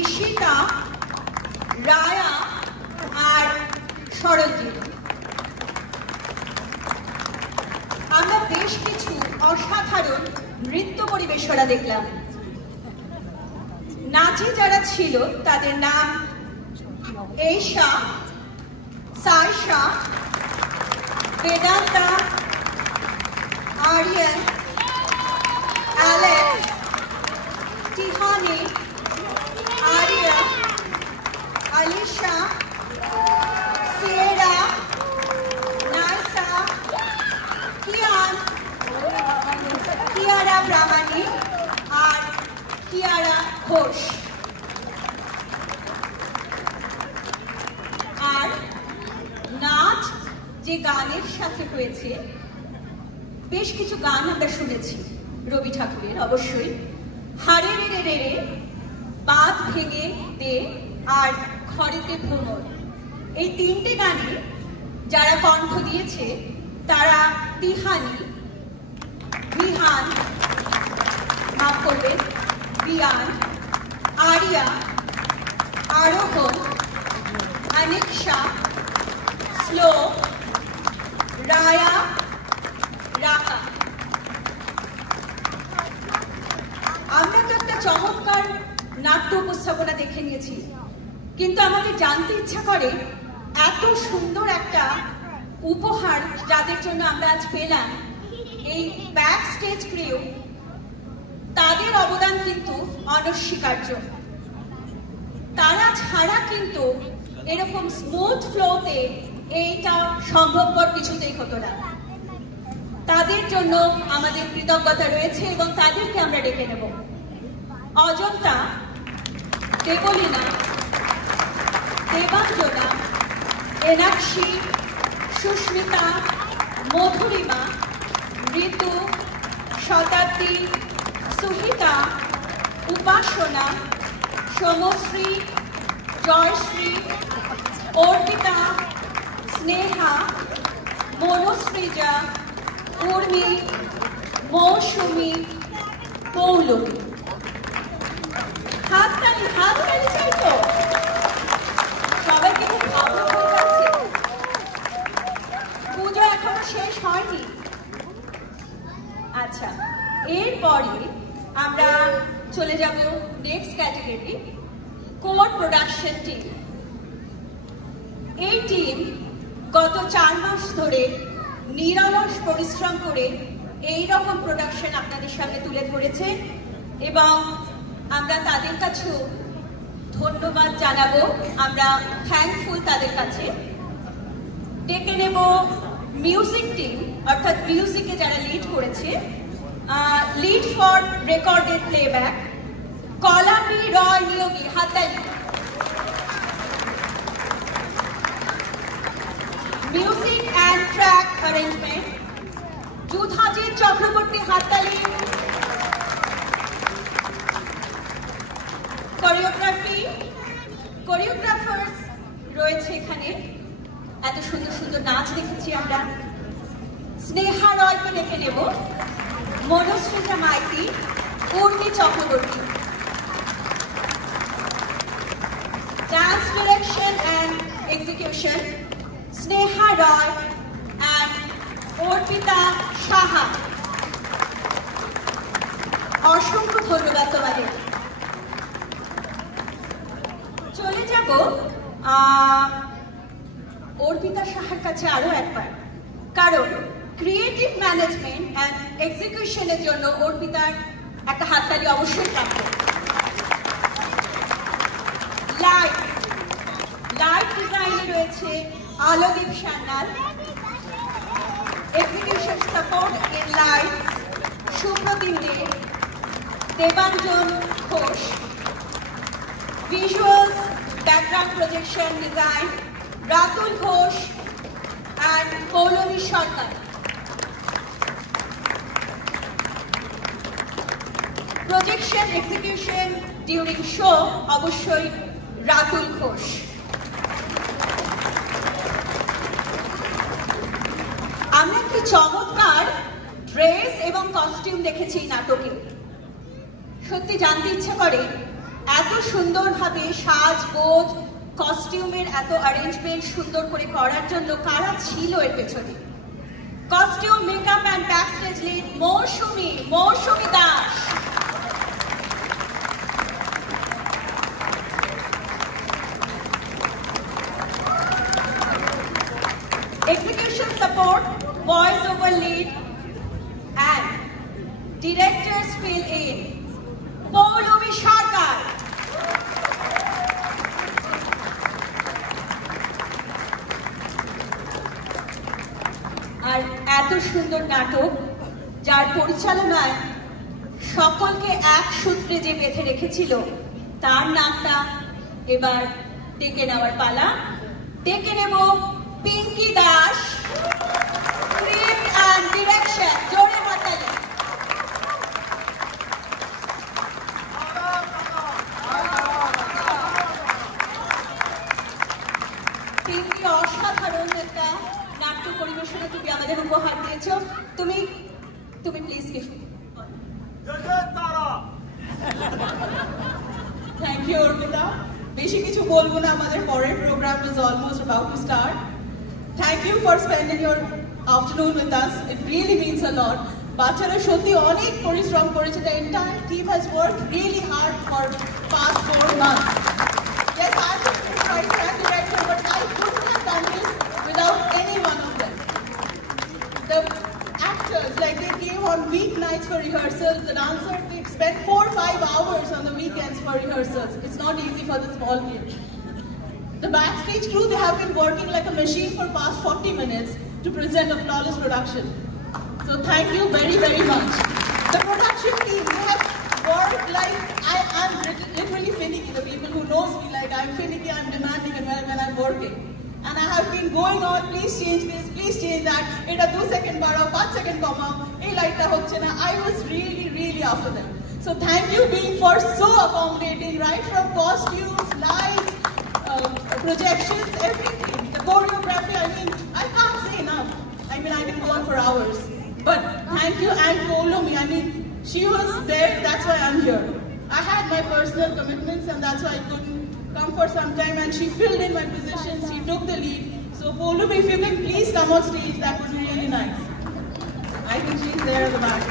ঈশিতা, রায়া আর সরঞ্জিত। আমরা বেশ কিছু অসাধারণ নৃত্য পরিবেশনা দেখলাম। নাচে যারা ছিল তাদের নাম এইশা, সাইশা, বেদান্তা, আরিয়ান, অ্যালেক্স, টিহানি, আরিয়া, আলিশা, সিয়েরা, নাইসা, কিয়ান, কিয়ারা প্রামাণিক আর কিয়ারা ঘোষ। আর নাচ যে গানের সাথে হয়েছে, বেশ কিছু গান আমরা শুনেছি রবি ঠাকুরের, অবশ্যই হারে রে রে রে, বাঁধ ভেঙে দে আর খড়েতে ভ্রমর। এই তিনটে গানে যারা কণ্ঠ দিয়েছে তারা তিহানি, বিহান, মাফ করবেন, বিয়ান, আরিয়া, আরোহণ, আনেকশা, স্লো, রায়া, রাকা। আমরা তো একটা চমৎকার নাট্য উপস্থাপনা দেখে নিয়েছি, কিন্তু আমাদের জানতে ইচ্ছা করে এত সুন্দর একটা উপহার যাদের জন্য আমরা আজ পেলাম, এই ব্যাক স্টেজ ক্রিউ, তাদের অবদান কিন্তু অনস্বীকার্য। তারা ছাড়া কিন্তু এরকম স্মুথ ফ্লোতে এইটা সম্ভবপর কিছুতেই হতো না। তাদের জন্য আমাদের কৃতজ্ঞতা রয়েছে এবং তাদেরকে আমরা ডেকে নেব। অজন্তা, দেবলীনা, দেবাঞ্জনা, এনাক্ষী, সুস্মিতা, মধুরিমা, ঋতু, শতাব্দী, সুহিতা, উপাসনা, সমশ্রী, জয়শ্রী, অর্পিতা, স্নেহা, মনশ্রীজা, উর্মি, মৌসুমী, পৌলমী। হাততালি চাই তো। সবাইকে খুব ভালো হয়ে যাচ্ছে। পুজো এখনো শেষ হয়নি। আচ্ছা, এরপরে আমরা চলে যাব next category, core production team. এই টিম গত 4 মাস ধরে নিরলস পরিশ্রম করে এই রকম প্রোডাকশন আপনাদের সামনে তুলে ধরেছে এবং আমরা তাদের কাছেও ধন্যবাদ জানাবো। আমরা থ্যাঙ্কফুল তাদের কাছে। ডেকে নেব মিউজিক টিম, অর্থাৎ মিউজিকে যারা লিড করেছে, lead for recorded playback, Kalapi Roy Niyogi, হাততালি। Music and track arrangement, Yudhajit Chakraborty, হাততালি। কোরিওগ্রাফার্স রয়েছে এখানে, এত সুন্দর সুন্দর নাচ দেখেছি আমরা। স্নেহা রয়কে ডেকে নেব, Monsmita Maiti, Urmi Chakraborty. Dance direction and execution, Sneha Roy and Arpita Saha. অসংখ্য ধন্যবাদ তোমাদের। চলে যাব অর্পিতা সাহার কাছে আরো একবার, কারণ ক্রিয়েটিভ ম্যানেজমেন্ট অ্যান্ড এক্সিকিউশনের জন্য অর্পিতার একটা হাততালি অবশ্যই প্রাপ্ত। লাইট ডিজাইনে রয়েছে Alodeep Sanyal, execution support in light Supratim Dey, Debanjan Ghosh, visuals background projection design Ratul Ghosh and Poulami Sarkar. Projection execution during show অবশ্যই রাতুল ঘোষ। আমরা একটি চমৎকার ড্রেস এবং কস্টিউম দেখেছি এই নাটকে। সত্যি জানতে ইচ্ছে করে এত সুন্দরভাবে সাজগোজ, কস্টিউমের এত অ্যারেঞ্জমেন্ট সুন্দর করে করার জন্য কারা ছিল এর পেছনে। Costume, makeup and backstage lead Mousumi Das. Execution support, voice over lead and directors fill in Poulami Sarkar. আর এত সুন্দর নাটক যার পরিচালনায় সকলকে এক সূত্রে যে বেঁধে রেখেছিল, তার নামটা এবার ডেকে নেওয়ার পালা। ডেকে নেব Pinki Das, script and direction. জোরে হাততালি। পিঙ্কি অসাধারণ একটা নাট্য পরিবেশনা তুমি আমাদের উপহার দিয়েছ। তুমি প্লিজ কিছু। Thank you Arpita. বেশি কিছু বলবো না, আমাদের পরের programme is almost about to start. Thank you for spending your afternoon with us. It really means a lot. বাচ্চারা সত্যি অনেক পরিশ্রম করেছে। The entire team has worked really hard for past 4 months. Yes, I'm the writer and director, but I couldn't have done this without any one of them. The actors, like they came on weeknights for rehearsals. The dancers, they spent 4-5 hours on the weekends for rehearsals. It's not easy for the small kids. The backstage crew, they have been working like a machine for past 40 minutes to present a flawless production. So thank you very, very much. The production team, they have worked like, I'm literally finicky. The people who knows me, like I'm finicky, I'm demanding when I'm working. And I have been going on, please change this, please change that. Eta 2 second barao, 5 second comma, ei light ta hocche na. I was really, really after them. So thank you being for so accommodating, right from costumes, lights, projections, everything. The choreography, I mean, I can't say enough. I mean, I can go on for hours. But thank you, and Polomi. I mean, she was there, that's why I'm here. I had my personal commitments and that's why I couldn't come for some time, and she filled in my position, she took the lead. So Poulumi, if you can please come on stage, that would be really nice. I think she's there at the back.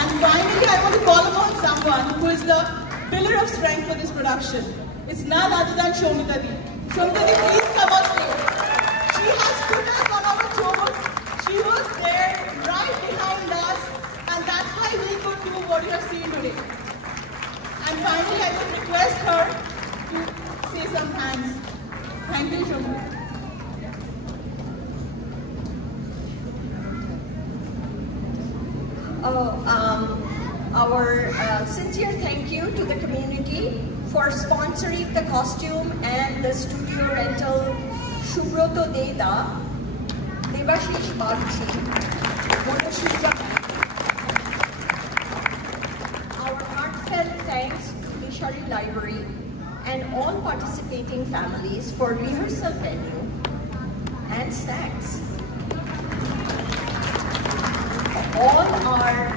And finally, I want to call upon someone who is the pillar of strength for this production. It's none other than Shomita Di. Shomita Di, please come on stage. She has put us on our toes. She was there right behind us, and that's why we could do what you have seen today. And finally, I would request her to say some thanks. Thank you, Shomita. Our sincere thank you to the community for sponsoring the costume and the studio rental. Shubroto Deda, Debashish Bagchi, Motoshija. Our heartfelt thanks to Nishari Library and all participating families for rehearsal venue and snacks. All are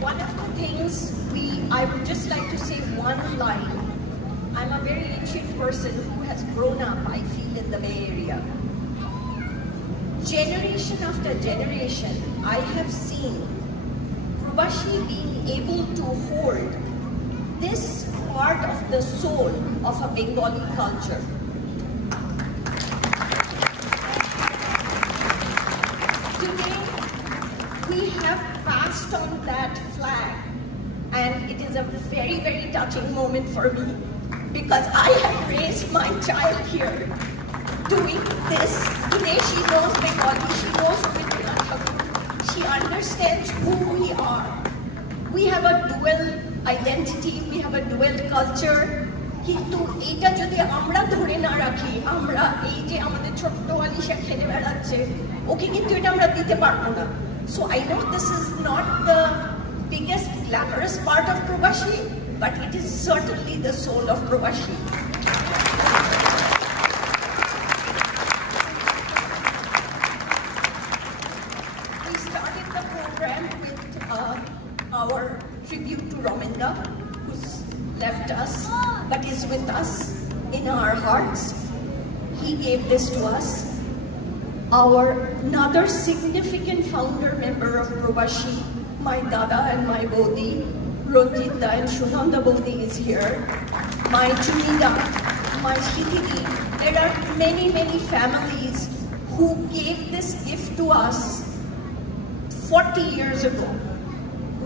one of the things I would just like to say one line. I'm a very ancient person who has grown up, I feel, in the Bay Area. Generation after generation, I have seen Prubashi being able to hold this part of the soul of a Bengali culture. Today, we have passed on that flag, and it is a very, very touching moment for me because I have raised my child here doing this. Today she knows Bengali, she knows Rabindranath Tagore, she understands who we are. We have a dual identity, we have a dual culture. কিন্তু এটা যদি আমরা ধরে না রাখি, আমরা এই যে আমাদের ছোট্ট আলিশা খেলে বেড়াচ্ছে, ওকে কিন্তু এটা আমরা দিতে পারবো না। So I know this is not the biggest glamorous part of Prubashi, but it is certainly the soul of Prubashi. We started the program with our tribute to Rominda, who's left us, but is with us in our hearts. He gave this to us. Another significant founder member of Prubashi, my Dada and my Bodhi, Ranjita and Shunanda Bodhi is here. My Chunida, my Shitidi. There are many, many families who gave this gift to us 40 years ago.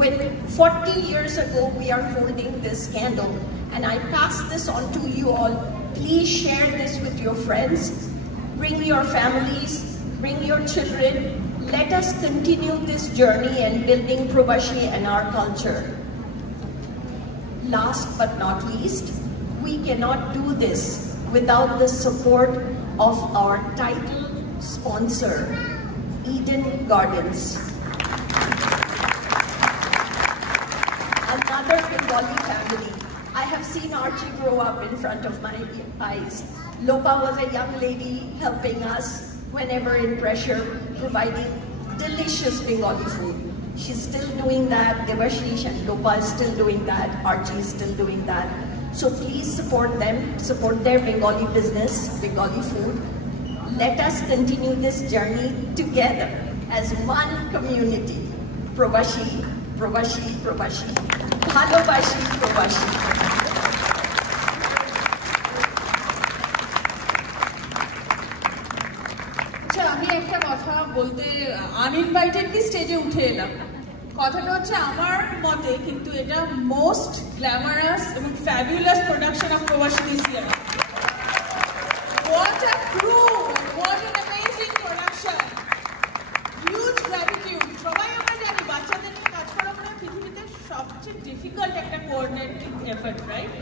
When 40 years ago we are holding this candle, and I pass this on to you all. Please share this with your friends. Bring your families. Bring your children. Let us continue this journey and building Prubashi and our culture. Last but not least, we cannot do this without the support of our title sponsor, Eden Gardens. Another Bengali family. I have seen Archie grow up in front of my eyes. Lopa was a young lady helping us whenever in pressure, providing delicious Bengali food. She's still doing that. Devashish and Lopa is still doing that. Archie is still doing that. So please support them, support their Bengali business, Bengali food. Let us continue this journey together as one community. Prubashi, Prubashi, Prubashi. Bhalobashi, Prubashi. আমি একটা কথা বলতে আনইনভাইটেডলি স্টেজে উঠে এলাম। কথাটা হচ্ছে আমার মতে কিন্তু এটা মোস্ট গ্ল্যামারাস এবং ফ্যাবুলাস প্রোডাকশন অফ প্রবাসী this year. What a crew! What an amazing production! Huge gratitude! সবাই আমরা জানি বাচ্চাদের নিয়ে কাজ করা মানে পৃথিবীতে সবচেয়ে ডিফিকাল্ট একটা কোঅর্ডিনেটিং এফর্ট, রাইট?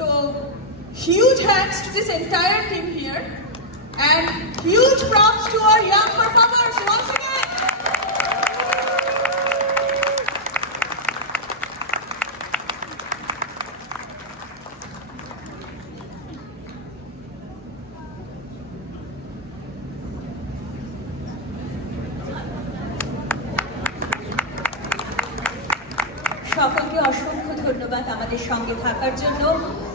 তো huge thanks to this entire team here. And huge props to our young performers once again. সকলকে অসংখ্য ধন্যবাদ। ধন্যবাদ আমাদের সঙ্গে থাকার জন্য,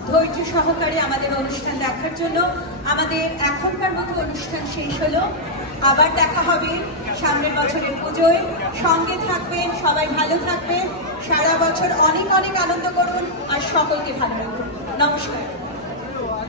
ধৈর্য সহকারে আমাদের অনুষ্ঠান দেখার জন্য। আমাদের এখনকার মতো অনুষ্ঠান শেষ হলো, আবার দেখা হবে সামনের বছরের পুজোয়। সঙ্গে থাকবেন, সবাই ভালো থাকবেন, সারা বছর অনেক অনেক আনন্দ করুন আর সকলকে ভালো রাখুন। নমস্কার।